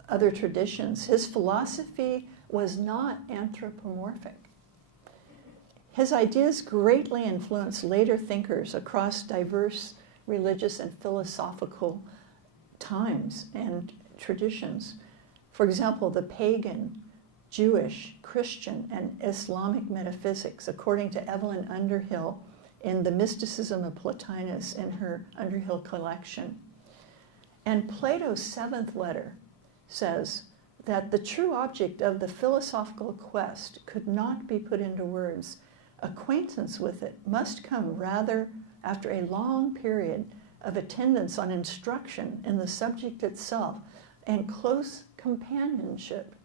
other traditions. His philosophy was not anthropomorphic. His ideas greatly influenced later thinkers across diverse religious and philosophical times and traditions. For example, the pagan, Jewish, Christian, and Islamic metaphysics, according to Evelyn Underhill in The Mysticism of Plotinus in her Underhill collection. And Plato's 7th letter says that the true object of the philosophical quest could not be put into words. Acquaintance with it must come rather after a long period of attendance on instruction in the subject itself and close companionship,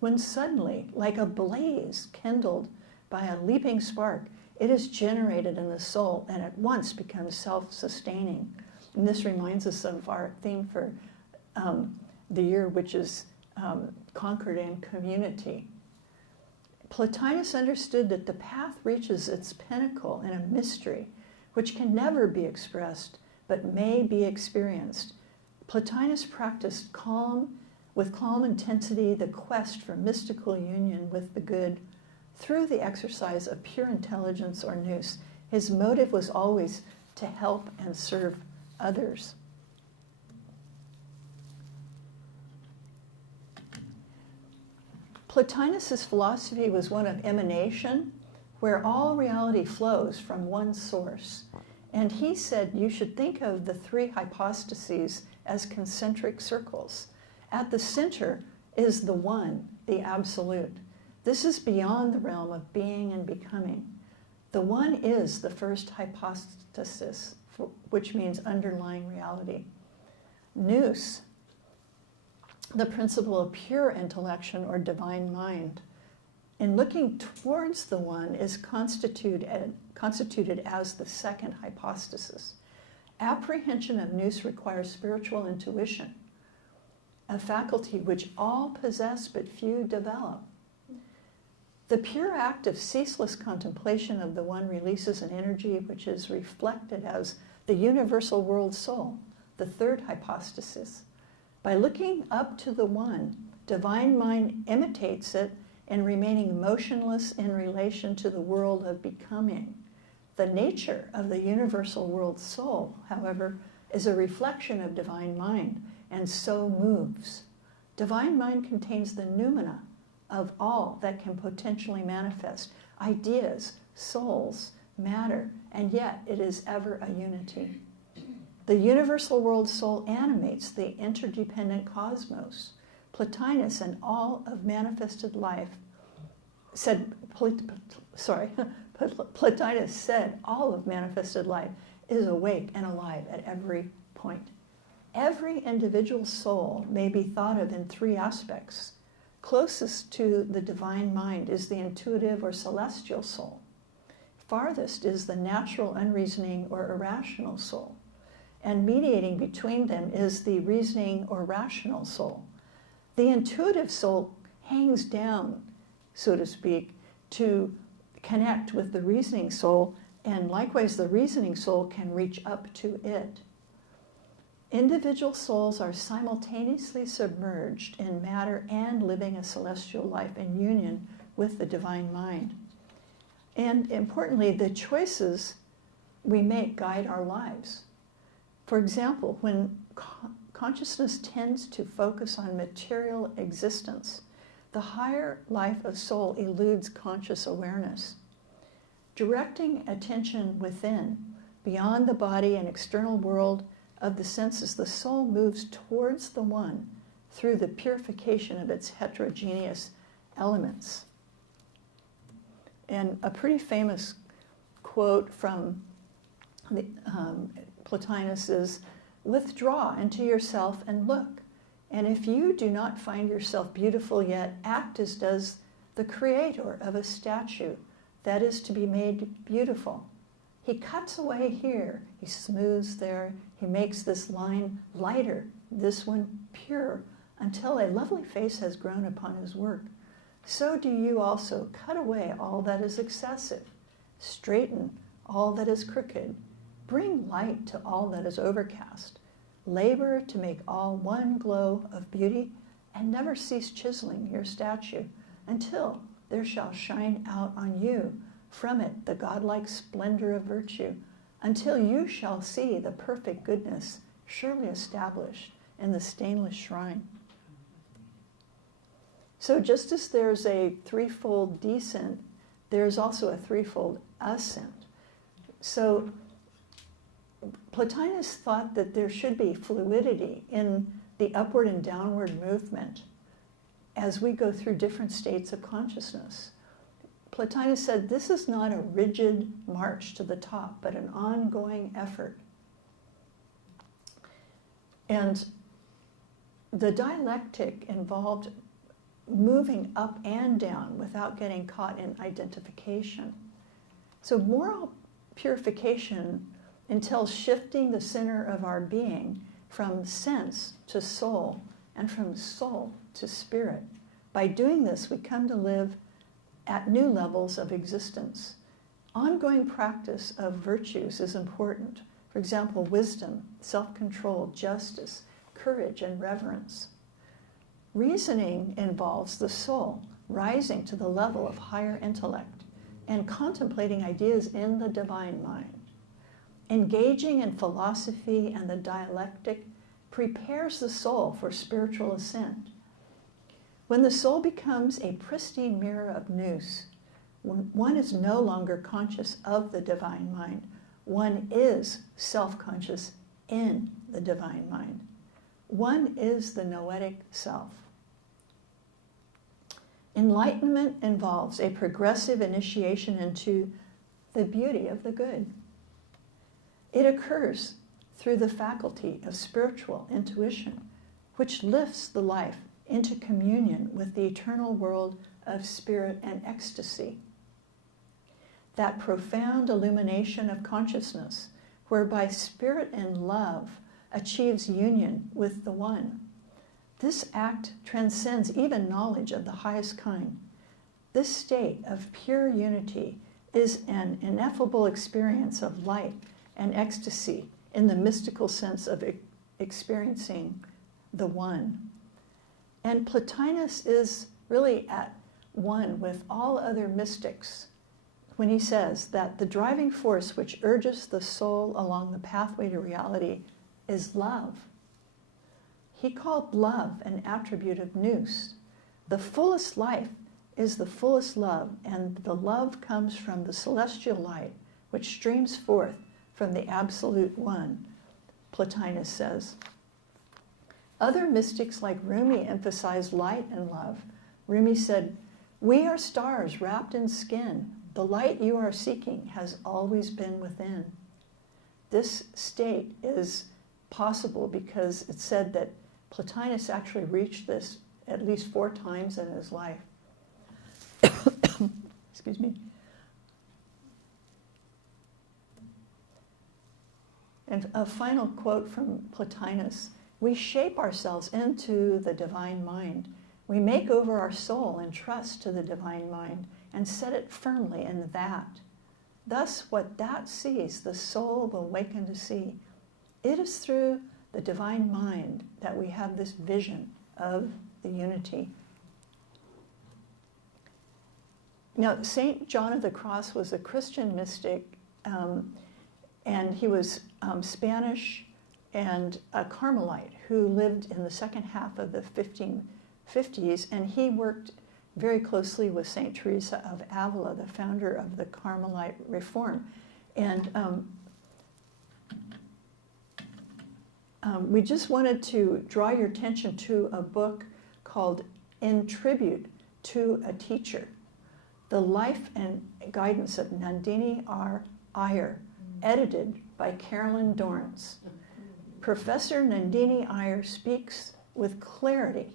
when suddenly, like a blaze kindled by a leaping spark, it is generated in the soul and at once becomes self-sustaining. And this reminds us of our theme for the year, which is Concord in Community. Plotinus understood that the path reaches its pinnacle in a mystery which can never be expressed, but may be experienced. Plotinus practiced with calm intensity the quest for mystical union with the good through the exercise of pure intelligence or nous. His motive was always to help and serve others. Plotinus's philosophy was one of emanation, where all reality flows from one source. And he said you should think of the three hypostases as concentric circles. At the center is the one, the absolute. This is beyond the realm of being and becoming. The one is the first hypostasis, which means underlying reality. Nous, the principle of pure intellection or divine mind. In looking towards the one is constituted as the second hypostasis. Apprehension of nous requires spiritual intuition, a faculty which all possess but few develop. The pure act of ceaseless contemplation of the one releases an energy which is reflected as the universal world soul, the third hypostasis. By looking up to the one, divine mind imitates it in remaining motionless in relation to the world of becoming. The nature of the universal world soul, however, is a reflection of divine mind, and so moves. Divine mind contains the noumena of all that can potentially manifest, ideas, souls, matter, and yet it is ever a unity. The universal world soul animates the interdependent cosmos. Plotinus and all of manifested life Plotinus said all of manifested life is awake and alive at every point. Every individual soul may be thought of in three aspects. Closest to the divine mind is the intuitive or celestial soul. Farthest is the natural, unreasoning, or irrational soul. And mediating between them is the reasoning or rational soul. The intuitive soul hangs down, so to speak, to connect with the reasoning soul, and likewise the reasoning soul can reach up to it. Individual souls are simultaneously submerged in matter and living a celestial life in union with the divine mind. And importantly, the choices we make guide our lives. For example, when consciousness tends to focus on material existence, the higher life of soul eludes conscious awareness. Directing attention within, beyond the body and external world of the senses, the soul moves towards the one through the purification of its heterogeneous elements. And a pretty famous quote from Plotinus is, "Withdraw into yourself and look. And if you do not find yourself beautiful yet, act as does the creator of a statue that is to be made beautiful. He cuts away here, he smooths there, he makes this line lighter, this one pure, until a lovely face has grown upon his work. So do you also cut away all that is excessive, straighten all that is crooked, bring light to all that is overcast, labor to make all one glow of beauty, and never cease chiseling your statue until there shall shine out on you from it the godlike splendor of virtue, until you shall see the perfect goodness surely established in the stainless shrine." So just as there's a threefold descent, there's also a threefold ascent. So Plotinus thought that there should be fluidity in the upward and downward movement as we go through different states of consciousness. Plotinus said this is not a rigid march to the top, but an ongoing effort. And the dialectic involved moving up and down without getting caught in identification. So moral purification entails shifting the center of our being from sense to soul and from soul to spirit. By doing this, we come to live at new levels of existence. Ongoing practice of virtues is important. For example, wisdom, self-control, justice, courage, and reverence. Reasoning involves the soul rising to the level of higher intellect and contemplating ideas in the divine mind. Engaging in philosophy and the dialectic prepares the soul for spiritual ascent. When the soul becomes a pristine mirror of nous, one is no longer conscious of the divine mind. One is self-conscious in the divine mind. One is the noetic self. Enlightenment involves a progressive initiation into the beauty of the good. It occurs through the faculty of spiritual intuition, which lifts the life into communion with the eternal world of spirit and ecstasy. That profound illumination of consciousness, whereby spirit and love achieves union with the one. This act transcends even knowledge of the highest kind. This state of pure unity is an ineffable experience of light and ecstasy in the mystical sense of experiencing the one. And Plotinus is really at one with all other mystics when he says that the driving force which urges the soul along the pathway to reality is love. He called love an attribute of nous. The fullest life is the fullest love, and the love comes from the celestial light which streams forth from the absolute one, Plotinus says. Other mystics like Rumi emphasized light and love. Rumi said, "We are stars wrapped in skin. The light you are seeking has always been within." This state is possible because it's said that Plotinus actually reached this at least 4 times in his life. Excuse me. And a final quote from Plotinus: "We shape ourselves into the divine mind. We make over our soul and trust to the divine mind and set it firmly in that. Thus, what that sees, the soul will awaken to see. It is through the divine mind that we have this vision of the unity." Now, St. John of the Cross was a Christian mystic, and he was Spanish and a Carmelite who lived in the second half of the 1550s, and he worked very closely with St. Theresa of Avila, the founder of the Carmelite reform. And we just wanted to draw your attention to a book called In Tribute to a Teacher, The Life and Guidance of Nandini R. Iyer, edited by Carolyn Dorrance. Professor Nandini Iyer speaks with clarity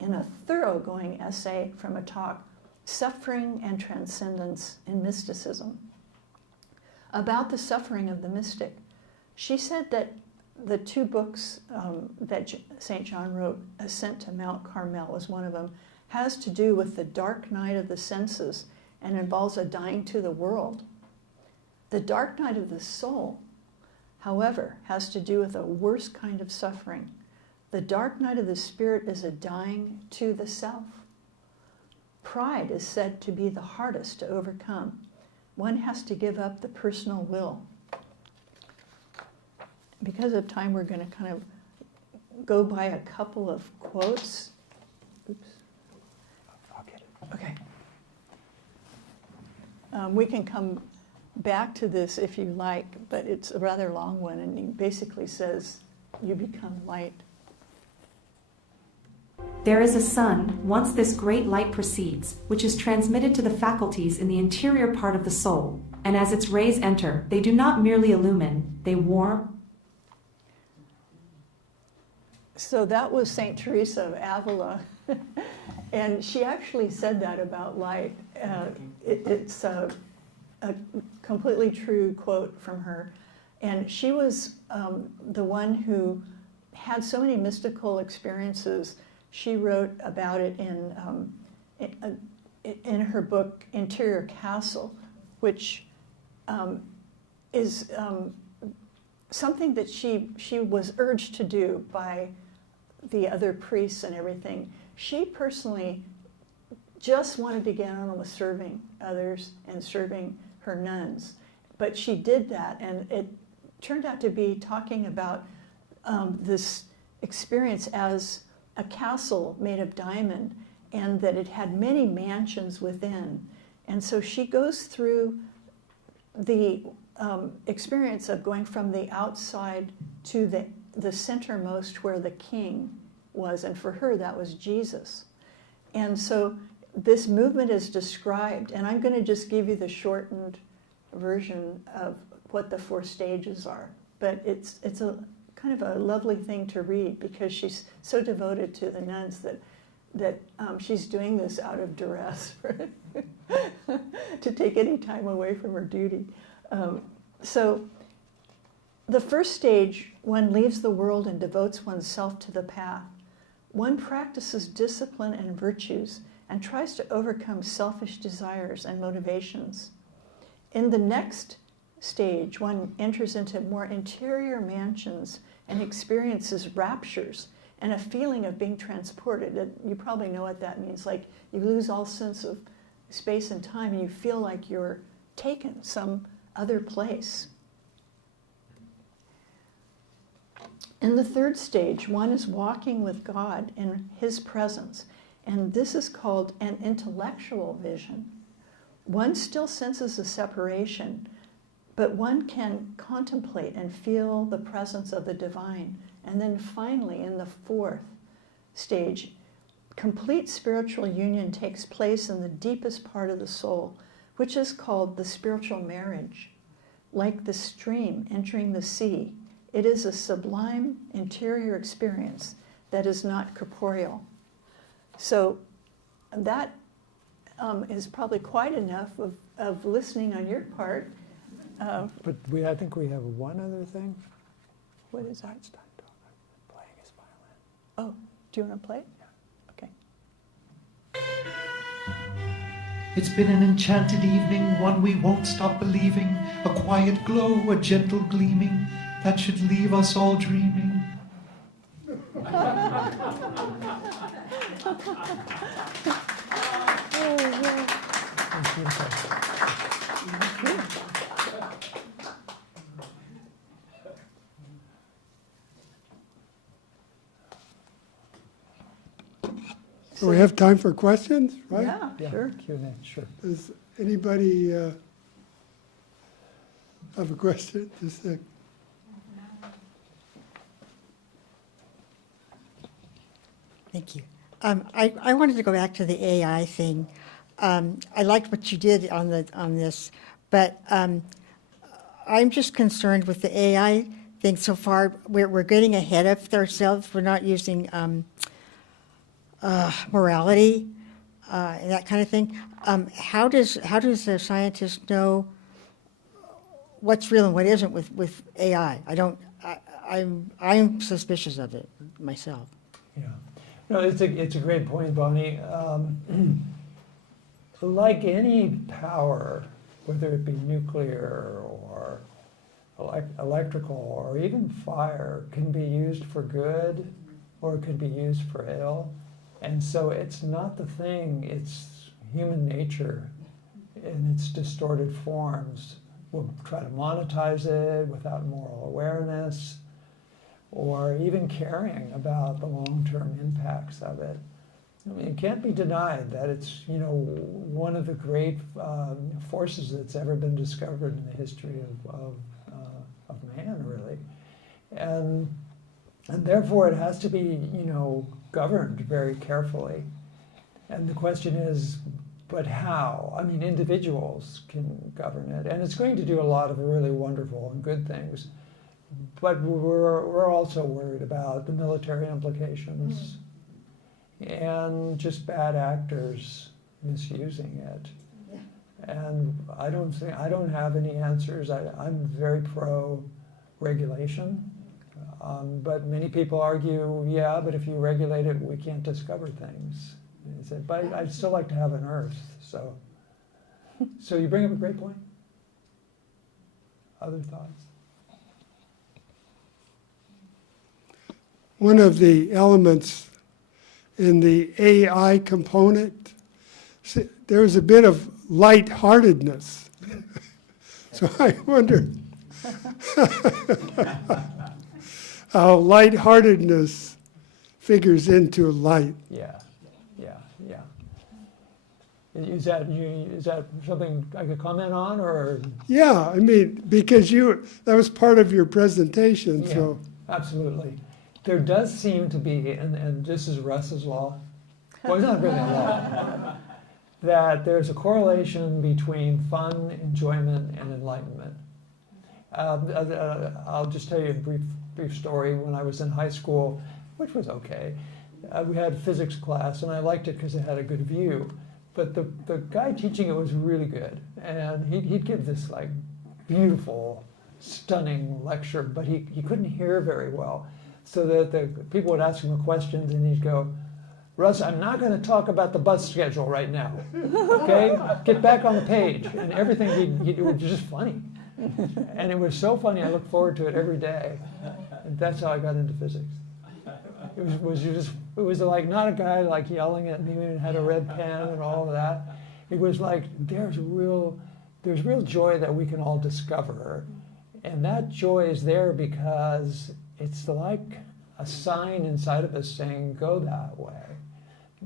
in a thoroughgoing essay from a talk, Suffering and Transcendence in Mysticism, about the suffering of the mystic. She said that the 2 books that St. John wrote, Ascent to Mount Carmel was one of them, has to do with the dark night of the senses and involves a dying to the world. The dark night of the soul, however, has to do with a worse kind of suffering. The dark night of the spirit is a dying to the self. Pride is said to be the hardest to overcome. One has to give up the personal will. Because of time, we're going to kind of go by a couple of quotes. Oops. I'll get it. Okay. We can come back to this if you like, but it's a rather long one, and he basically says, you become light. There is a sun, whence this great light proceeds, which is transmitted to the faculties in the interior part of the soul, and as its rays enter, they do not merely illumine, they warm. So that was St. Theresa of Avila, and she actually said that about light. It's a completely true quote from her, and she was the one who had so many mystical experiences. She wrote about it in her book Interior Castle, which is something that she was urged to do by the other priests and everything. She personally just wanted to get on with serving others and serving her nuns. But she did that, and it turned out to be talking about this experience as a castle made of diamond, and that it had many mansions within. And so she goes through the experience of going from the outside to the centermost where the king was, and for her that was Jesus. And so this movement is described, and I'm going to just give you the shortened version of what the 4 stages are. But it's a kind of a lovely thing to read, because she's so devoted to the nuns that she's doing this out of duress to take any time away from her duty. So the first stage, one leaves the world and devotes oneself to the path. One practices discipline and virtues and tries to overcome selfish desires and motivations. In the next stage, one enters into more interior mansions and experiences raptures and a feeling of being transported. You probably know what that means. Like, you lose all sense of space and time, and you feel like you're taken some other place. In the third stage, one is walking with God in His presence, and this is called an intellectual vision. One still senses a separation, but one can contemplate and feel the presence of the divine. And then finally, in the 4th stage, complete spiritual union takes place in the deepest part of the soul, which is called the spiritual marriage. Like the stream entering the sea, it is a sublime interior experience that is not corporeal. So that is probably quite enough of listening on your part. But I think we have one other thing. What is Einstein playing his violin? Oh, do you want to play it? Yeah. Okay. It's been an enchanted evening, one we won't stop believing, a quiet glow, a gentle gleaming, that should leave us all dreaming. So we have time for questions, right? Yeah, sure. Q&A, sure. Does anybody have a question? Just a... Thank you. I wanted to go back to the AI thing. I liked what you did on this, but I'm just concerned with the AI thing so far. We're getting ahead of ourselves. We're not using morality and that kind of thing. How does a scientist know what's real and what isn't with AI? I'm suspicious of it myself. Yeah. No, it's a great point, Bonnie. Like any power, whether it be nuclear or electrical or even fire, can be used for good or it can be used for ill. And so it's not the thing, it's human nature in its distorted forms. We'll try to monetize it without moral awareness or even caring about the long-term impacts of it. I mean, it can't be denied that it's, one of the great forces that's ever been discovered in the history of man, really. And therefore it has to be, governed very carefully. And the question is, but how? I mean, individuals can govern it, and it's going to do a lot of really wonderful and good things. But we're also worried about the military implications and just bad actors misusing it. And I don't have any answers. I'm very pro regulation, but many people argue, yeah, but if you regulate it, we can't discover things. But I'd still like to have an Earth. So you bring up a great point. Other thoughts? One of the elements in the AI component, there was a bit of lightheartedness. So I wonder how lightheartedness figures into light. Yeah. Is that something I could comment on, or? Yeah, I mean, because that was part of your presentation, Yeah, so. absolutely. There does seem to be, and this is Russ's law, well, it's not really a law, that there's a correlation between fun, enjoyment, and enlightenment. I'll just tell you a brief story. When I was in high school, which was okay, we had physics class, and I liked it because it had a good view. But the guy teaching it was really good, and he'd give this like beautiful, stunning lecture, but he couldn't hear very well. So that the people would ask him questions, and he'd go, "Russ, I'm not going to talk about the bus schedule right now. Okay, get back on the page." And everything it was just funny, and it was so funny. I look forward to it every day, and that's how I got into physics. It was like not a guy like yelling at me and had a red pen and all of that. It was like there's real joy that we can all discover, and that joy is there because it's like a sign inside of us saying, "Go that way."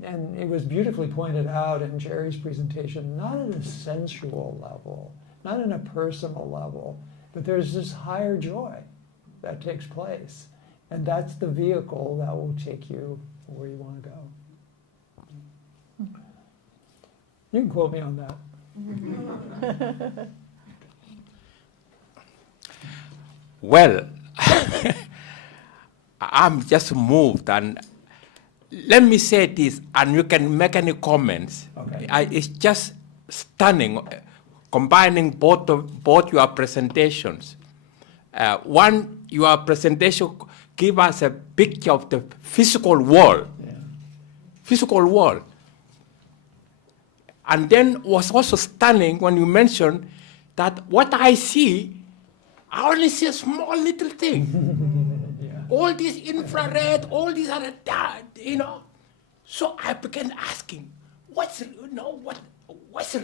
And it was beautifully pointed out in Gerry's presentation, not at a sensual level, not in a personal level, but there's this higher joy that takes place. And that's the vehicle that will take you where you want to go. You can quote me on that. Well, I'm just moved, and let me say this, and you can make any comments. Okay. It's just stunning, combining both your presentations. One, your presentation give us a picture of the physical world. Yeah. Physical world. And then was also stunning when you mentioned that what I see, I only see a small little thing. Yeah. All this infrared, all these other, So I began asking, what's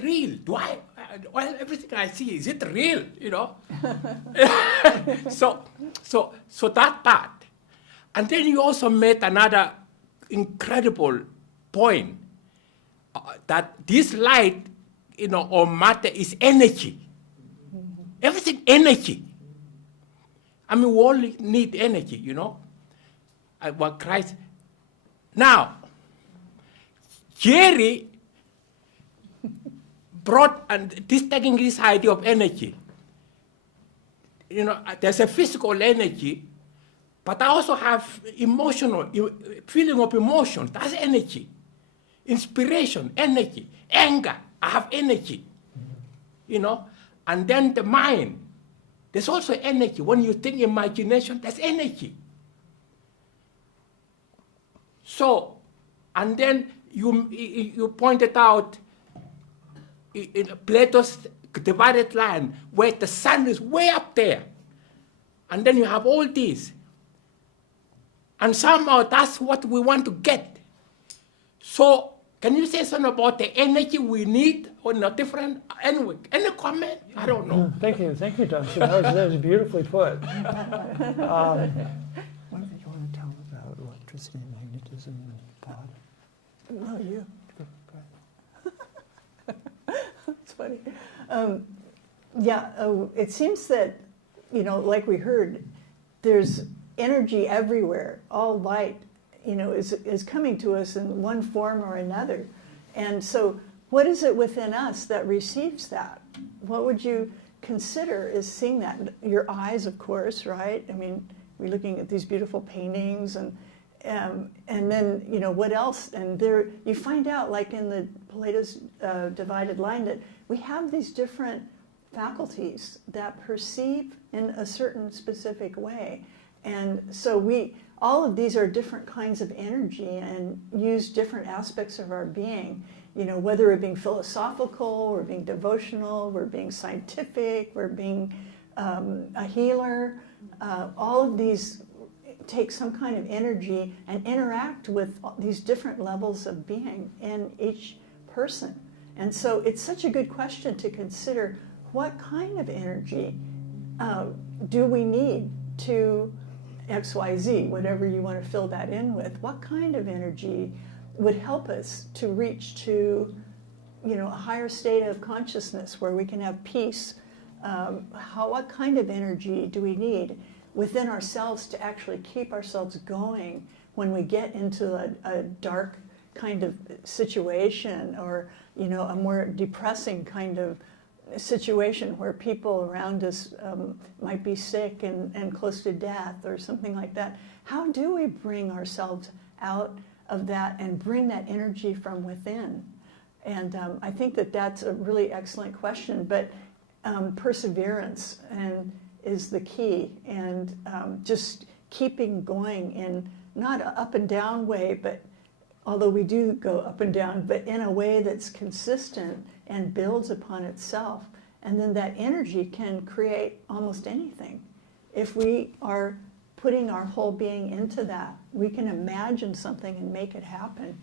real? Well, everything I see, is it real? So that part. And then you also made another incredible point that this light, or matter is energy. Everything energy. I mean, we all need energy, What Christ. Now, Gerry brought taking this idea of energy. There's a physical energy, but I also have emotional, feeling of emotion. That's energy. Inspiration, energy. Anger, I have energy. And then the mind, there's also energy. When you think imagination, there's energy. So, and then you pointed out in Plato's divided line where the sun is way up there. And then you have all these. And somehow that's what we want to get. So can you say something about the energy we need or not different? Anyway, any comment? I don't know. Thank you, Johnson. That was beautifully put. What did you want to tell about electricity and magnetism and pod? No, you. It's funny. It seems that, like we heard, there's energy everywhere. All light, is coming to us in one form or another. And so what is it within us that receives that? What would you consider is seeing that? Your eyes, of course, right? I mean, we're looking at these beautiful paintings and then, what else? And there, you find out, like in the Plato's divided line, that we have these different faculties that perceive in a certain specific way. And so all of these are different kinds of energy and use different aspects of our being, whether we're being philosophical, we're being devotional, we're being scientific, we're being a healer. All of these take some kind of energy and interact with these different levels of being in each person. And so it's such a good question to consider, what kind of energy do we need to XYZ, whatever you want to fill that in with? What kind of energy would help us to reach to, a higher state of consciousness where we can have peace? What kind of energy do we need within ourselves to actually keep ourselves going when we get into a dark kind of situation, or a more depressing kind of situation where people around us might be sick and close to death or something like that? How do we bring ourselves out of that and bring that energy from within? And I think that that's a really excellent question, but perseverance is the key, and just keeping going in not an up and down way, but although we do go up and down, but in a way that's consistent and builds upon itself. And then that energy can create almost anything. If we are putting our whole being into that, we can imagine something and make it happen.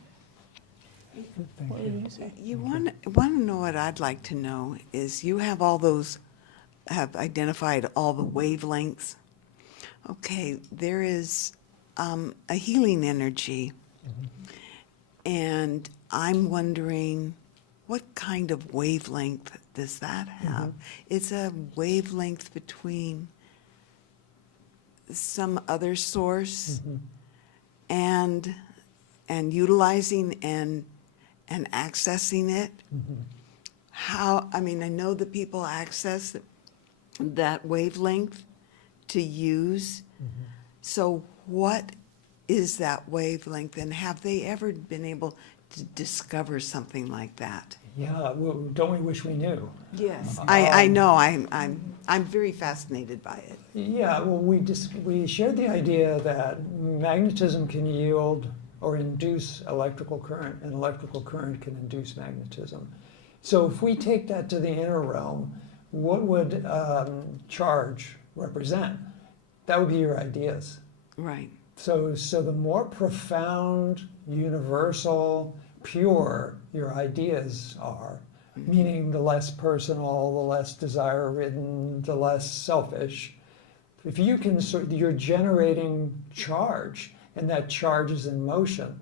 What would you say? You want to know what I'd like to know is, you have have identified all the wavelengths. Okay, there is a healing energy. And I'm wondering, what kind of wavelength does that have? It's a wavelength between some other source and utilizing and accessing it. How, I know that people access that wavelength to use. So what is that wavelength, and have they ever been able to discover something like that? Yeah, well, don't we wish we knew? Yes, I know. I'm very fascinated by it. Yeah, well, we shared the idea that magnetism can yield or induce electrical current, and electrical current can induce magnetism. So if we take that to the inner realm, what would charge represent? That would be your ideas. Right. So the more profound, universal, pure your ideas are, meaning the less personal, the less desire-ridden, the less selfish, if you can, you're generating charge, and that charge is in motion.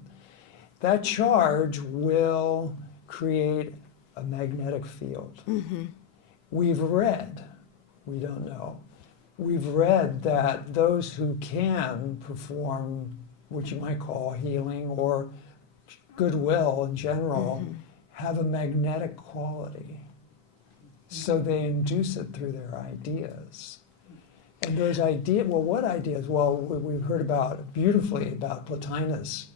That charge will create a magnetic field. We've read, we don't know, we've read that those who can perform what you might call healing or goodwill in general have a magnetic quality. So they induce it through their ideas. And those ideas, well, what ideas? Well, we've heard beautifully about Plotinus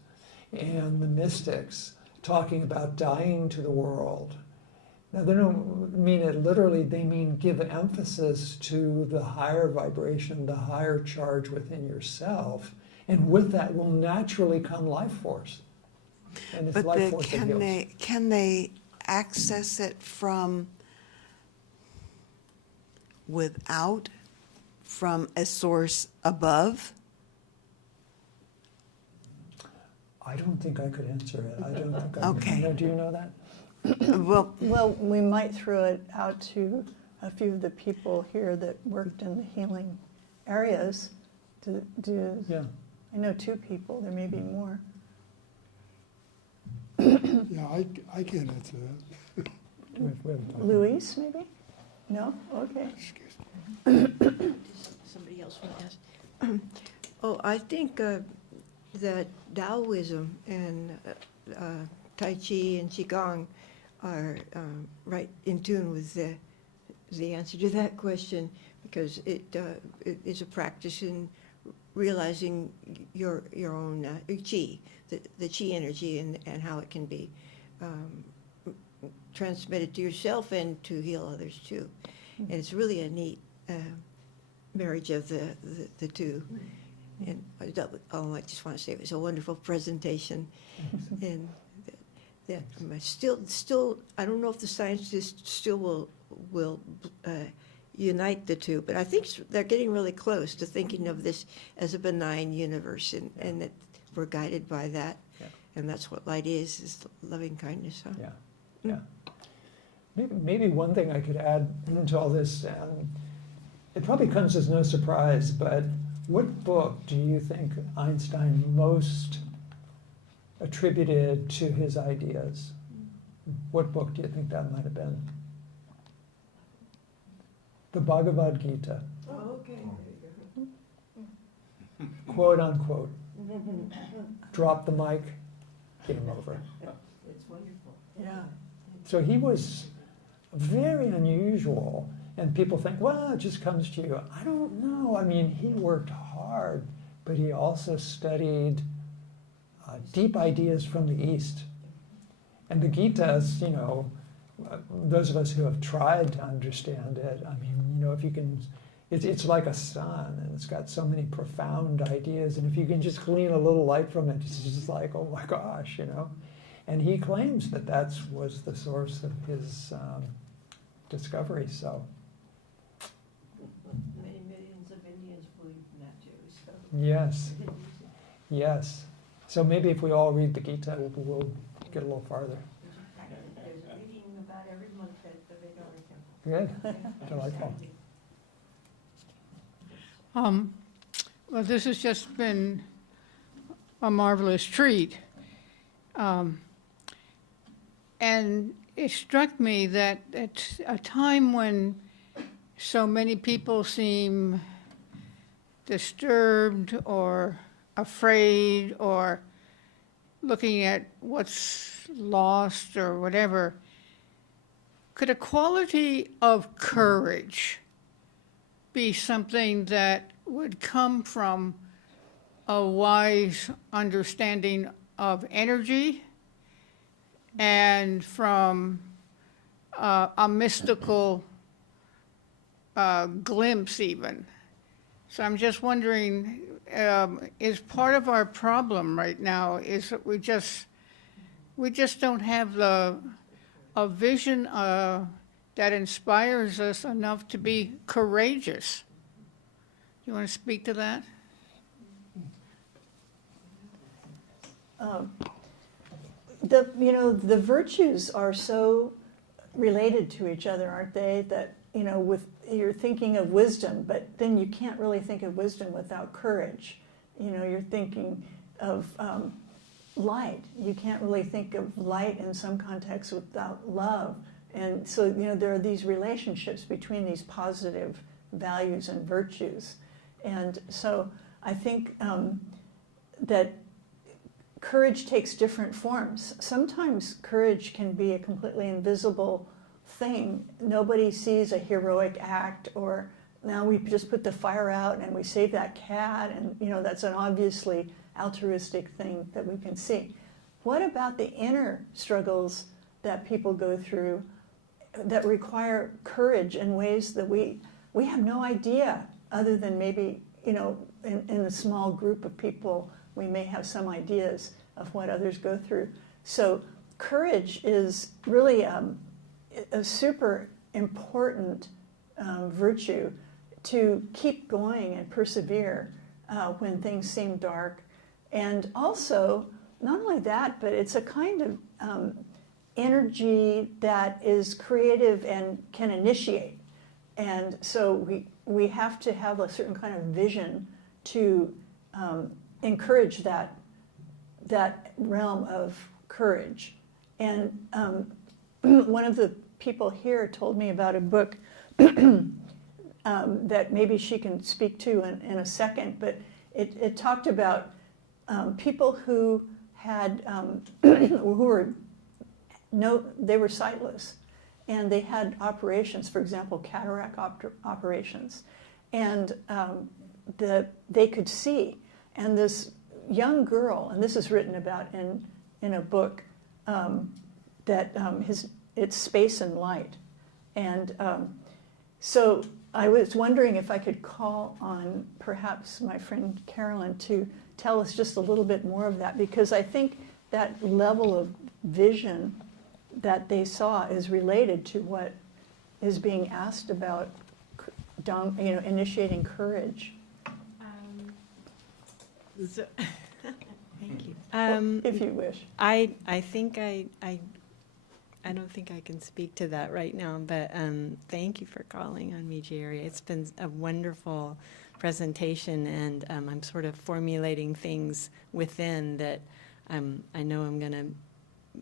and the mystics talking about dying to the world. Now, they don't mean it literally, they mean give emphasis to the higher vibration, the higher charge within yourself, and with that will naturally come life force. And it's But life force that heals. can they access it from a source above? I don't think I could answer it. I don't think I Okay. could. Do you know that? Well, we might throw it out to a few of the people here that worked in the healing areas to do. Yeah. I know 2 people, there may be more. Yeah, I can't answer that. Luis, maybe? No? Okay. Somebody else want to ask? Oh, I think that Taoism and Tai Chi and Qigong are right in tune with the answer to that question, because it is a practice in realizing your own Qi, the Qi energy, and how it can be transmitted to yourself and to heal others too. And it's really a neat marriage of the two. And I just want to say it was a wonderful presentation. And that still, I don't know if the scientists still will unite the two. But I think they're getting really close to thinking of this as a benign universe, and that we're guided by that. Yeah. And that's what light is loving kindness. Huh? Yeah, yeah. Maybe one thing I could add to all this, and it probably comes as no surprise, but what book do you think Einstein most attributed to his ideas? What book do you think that might have been? The Bhagavad Gita. Oh, okay. Quote unquote. Drop the mic, game over. It's wonderful. Yeah. So he was very unusual, and people think, well, it just comes to you. I don't know. I mean, he worked hard, but he also studied deep ideas from the East. And the Gita's, you know, those of us who have tried to understand it, I mean, you know, if you can, it's like a sun, and it's got so many profound ideas, and if you can just glean a little light from it, it's just like, oh my gosh, you know. And he claims that that was the source of his discovery, so. Many millions of Indians believe in that too. So. Yes, yes. So maybe if we all read the Gita, we'll get a little farther. There's a reading about every month at the Vedanta Temple. Good, delightful. Well, this has just been a marvelous treat. And it struck me that at a time when so many people seem disturbed or afraid or looking at what's lost or whatever, could a quality of courage be something that would come from a wise understanding of energy and from a mystical glimpse even? So I'm just wondering, is part of our problem right now is that we just don't have a vision that inspires us enough to be courageous. You want to speak to that? The virtues are so related to each other, aren't they? That, you know, you're thinking of wisdom, but then you can't really think of wisdom without courage. You know, you're thinking of light. You can't really think of light in some contexts without love. And so, you know, there are these relationships between these positive values and virtues. And so I think that courage takes different forms. Sometimes courage can be a completely invisible thing. Nobody sees a heroic act, or now we just put the fire out and we save that cat, and you know, that's an obviously altruistic thing that we can see. What about the inner struggles that people go through that require courage in ways that we have no idea, other than maybe, you know, in a small group of people we may have some ideas of what others go through. So courage is really a super important virtue to keep going and persevere when things seem dark. And also, not only that, but it's a kind of energy that is creative and can initiate. And so we have to have a certain kind of vision to encourage that realm of courage. And one of the people here told me about a book that maybe she can speak to in a second, but it talked about people who had they were sightless, and they had operations, for example, cataract operations, and they could see. And this young girl, and this is written about in a book it's Space and Light. And so I was wondering if I could call on perhaps my friend Carolyn to tell us just a little bit more of that, because I think that level of vision that they saw is related to what is being asked about initiating courage? Thank you. If you wish. I think I don't think I can speak to that right now, but thank you for calling on me, Gerry. It's been a wonderful presentation, and I'm sort of formulating things within that I know I'm going to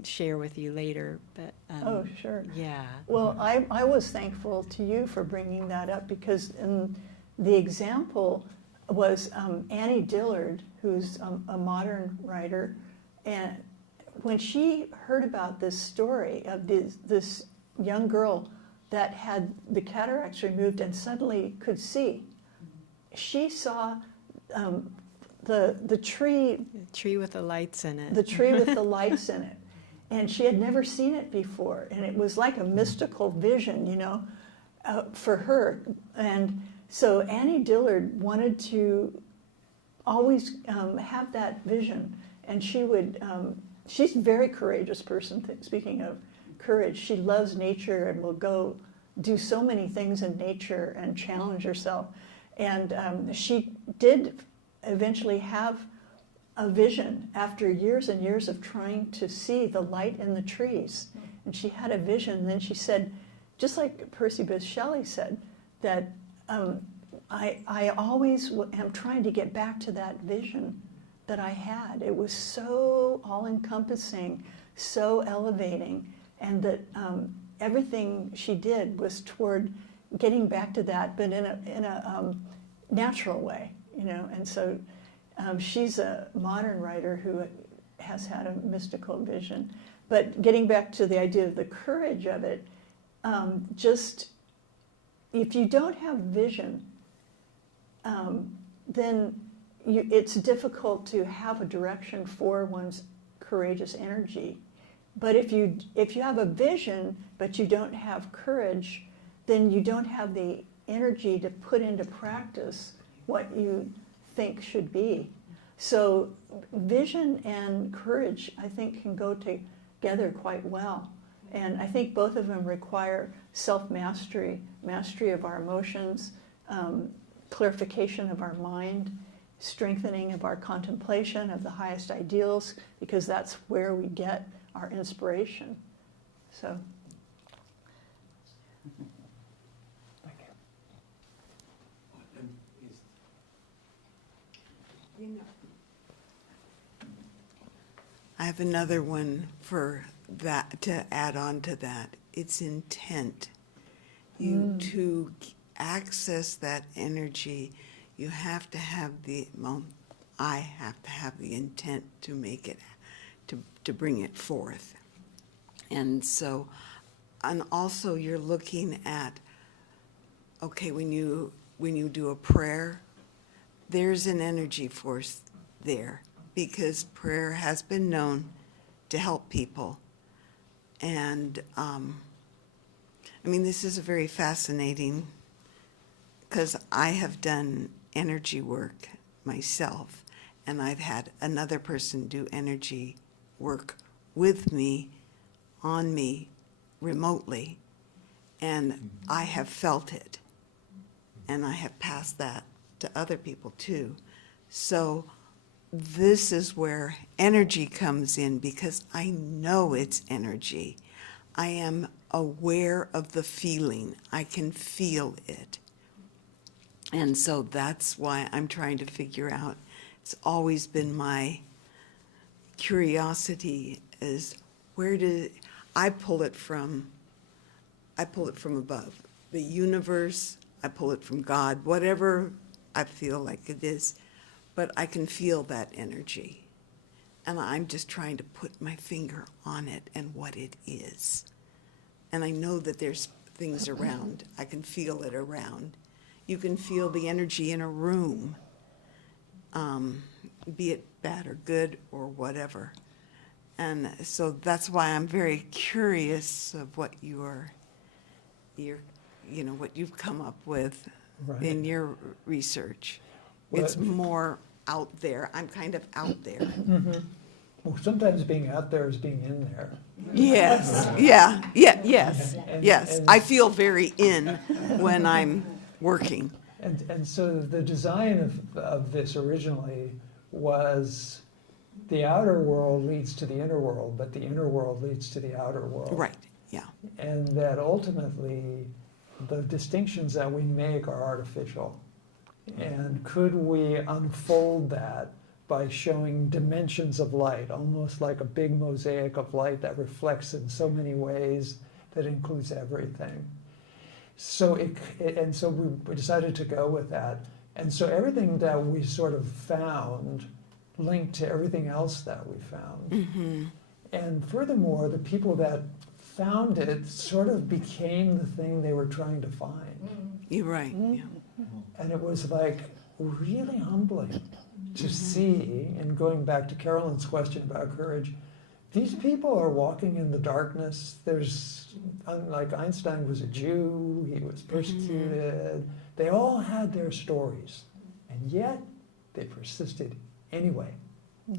share with you later. But oh, sure. Yeah. Well, I was thankful to you for bringing that up, because in the example was Annie Dillard, who's a modern writer, and when she heard about this story of this young girl that had the cataracts removed and suddenly could see, she saw the tree. The tree with the lights in it. The tree with the lights in it. And she had never seen it before. And it was like a mystical vision, you know, for her. And so Annie Dillard wanted to always have that vision. And she would, she's a very courageous person, speaking of courage. She loves nature and will go do so many things in nature and challenge herself. And she did eventually have a vision after years and years of trying to see the light in the trees. And she had a vision, and then she said, just like Percy Bysshe Shelly said, that I always am trying to get back to that vision that I had. It was so all-encompassing, so elevating, and that everything she did was toward getting back to that, but in a natural way, you know. And so she's a modern writer who has had a mystical vision. But getting back to the idea of the courage of it, just if you don't have vision, then it's difficult to have a direction for one's courageous energy. But if you have a vision but you don't have courage, then you don't have the energy to put into practice what you think should be. So vision and courage, I think, can go together quite well. And I think both of them require self-mastery, mastery of our emotions, clarification of our mind, strengthening of our contemplation of the highest ideals, because that's where we get our inspiration. So. I have another one for that, to add on to that. It's intent. To access that energy, you have to have I have to have the intent to make it, to bring it forth. And so, and also you're looking at, okay, when you do a prayer, there's an energy force there, because prayer has been known to help people. And I mean, this is a very fascinating, because I have done energy work myself, and I've had another person do energy work with me, on me, remotely, and I have felt it, and I have passed that to other people too. So this is where energy comes in, because I know it's energy. I am aware of the feeling. I can feel it. And so that's why I'm trying to figure out, it's always been my curiosity, is where did I pull it from? I pull it from above. The universe, I pull it from God, whatever I feel like it is. But I can feel that energy. And I'm just trying to put my finger on it and what it is. And I know that there's things around. I can feel it around. You can feel the energy in a room, be it bad or good or whatever. And so that's why I'm very curious of what what you've come up with in your research. It's more out there. I'm kind of out there. Mm-hmm. Well, sometimes being out there is being in there. Yes. Yes. I feel very in when I'm working. And so the design of this originally was the outer world leads to the inner world, but the inner world leads to the outer world. Right, yeah. And that ultimately the distinctions that we make are artificial. And could we unfold that by showing dimensions of light, almost like a big mosaic of light that reflects in so many ways that includes everything? So so we decided to go with that. And so everything that we sort of found linked to everything else that we found. Mm-hmm. And furthermore, the people that found it sort of became the thing they were trying to find. You're right. Yeah. And it was like really humbling to see, and going back to Carolyn's question about courage, these people are walking in the darkness. There's, like Einstein was a Jew, he was persecuted. They all had their stories, and yet they persisted anyway.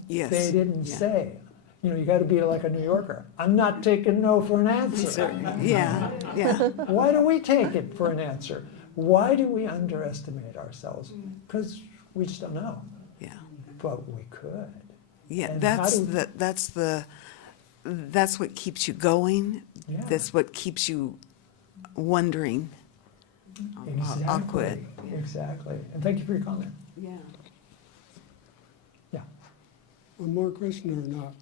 Yes. They didn't say, you know, you got to be like a New Yorker. I'm not taking no for an answer. Yeah, yeah. Why do we take it for an answer? Why do we underestimate ourselves? Because we just don't know. Yeah. But we could. Yeah, And that's what keeps you going. Yeah. That's what keeps you wondering. I'll quit. Exactly. And thank you for your comment. Yeah. Yeah. One more question or not?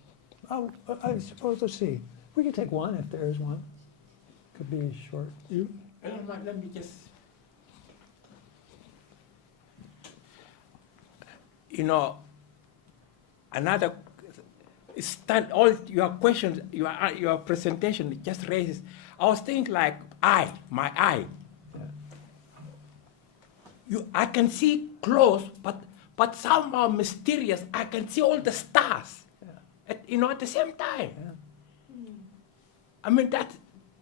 Oh, I suppose, let's see. We could take one if there is one. Could be short. You? Let me just, you know, another, all your questions, your presentation just raises, I was thinking like my eye. I can see close, but somehow mysterious, I can see all the stars, at the same time. I mean, that,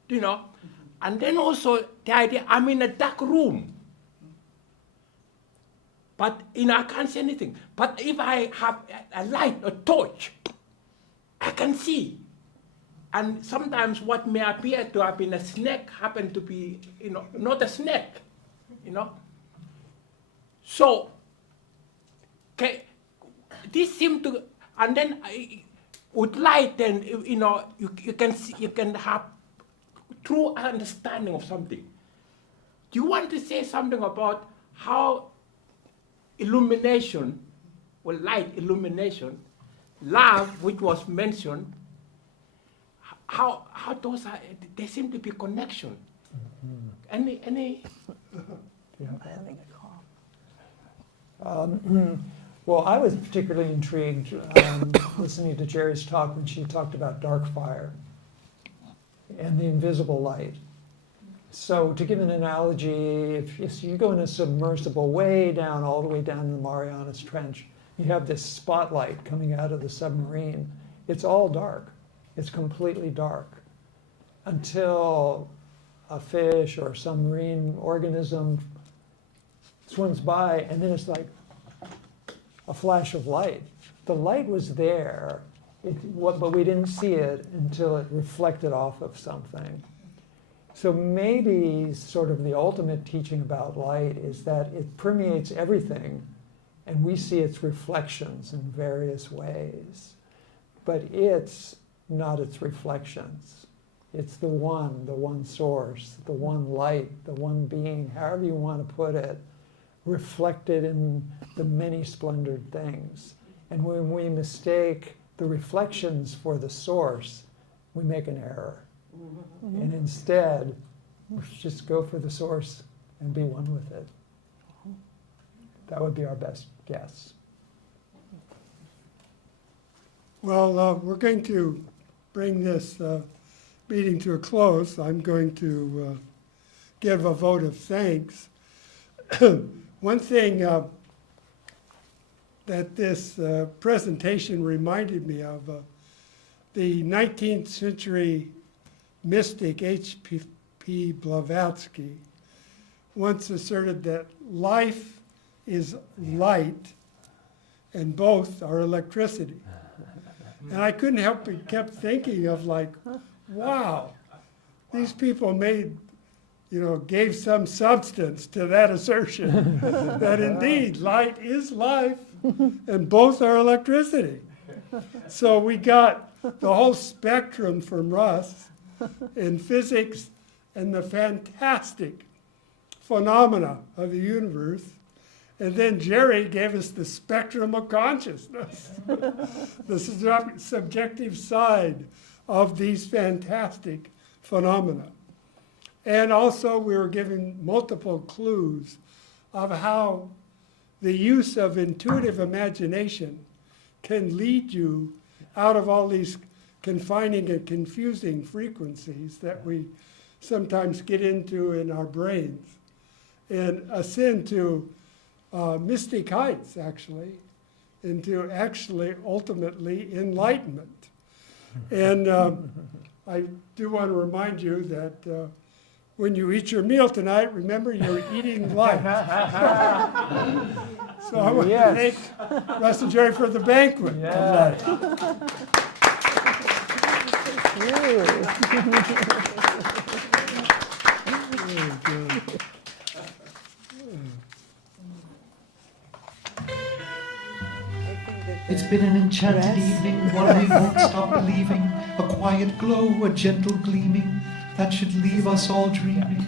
and then also the idea, I'm in a dark room, but, I can't see anything. But if I have a light, a torch, I can see. And sometimes what may appear to have been a snake happen to be, not a snake, So, this seemed to, and then with light, then you can see, you can have true understanding of something. Do you want to say something about how illumination, or light illumination, love, which was mentioned, how those are? There seem to be connection. Any? Having a call. Well, I was particularly intrigued listening to Gerry's talk when she talked about dark fire and the invisible light. So to give an analogy, if you go in a submersible way down, all the way down in the Marianas Trench, you have this spotlight coming out of the submarine. It's all dark. It's completely dark until a fish or some marine organism swims by, and then it's like a flash of light. The light was there, but we didn't see it until it reflected off of something. So maybe sort of the ultimate teaching about light is that it permeates everything, and we see its reflections in various ways. But it's not its reflections. It's the one source, the one light, the one being, however you want to put it, reflected in the many splendored things. And when we mistake the reflections for the source, we make an error. Mm-hmm. And instead, we should just go for the source and be one with it. That would be our best guess. Well, we're going to bring this meeting to a close. I'm going to give a vote of thanks. One thing that this presentation reminded me of, the 19th century mystic H.P. Blavatsky once asserted that life is light and both are electricity. And I couldn't help but kept thinking of like, wow, these people made gave some substance to that assertion that indeed light is life and both are electricity. So we got the whole spectrum from Russ in physics and the fantastic phenomena of the universe. And then Gerry gave us the spectrum of consciousness, the subjective side of these fantastic phenomena. And also we were given multiple clues of how the use of intuitive imagination can lead you out of all these confining and confusing frequencies that we sometimes get into in our brains and ascend to mystic heights, actually, into actually ultimately enlightenment. And I do want to remind you that when you eat your meal tonight, remember you're eating light. So I want to thank Russ and Gerry for the banquet tonight. It's been an enchanted evening, one we won't stop believing. A quiet glow, a gentle gleaming, that should leave us all dreaming.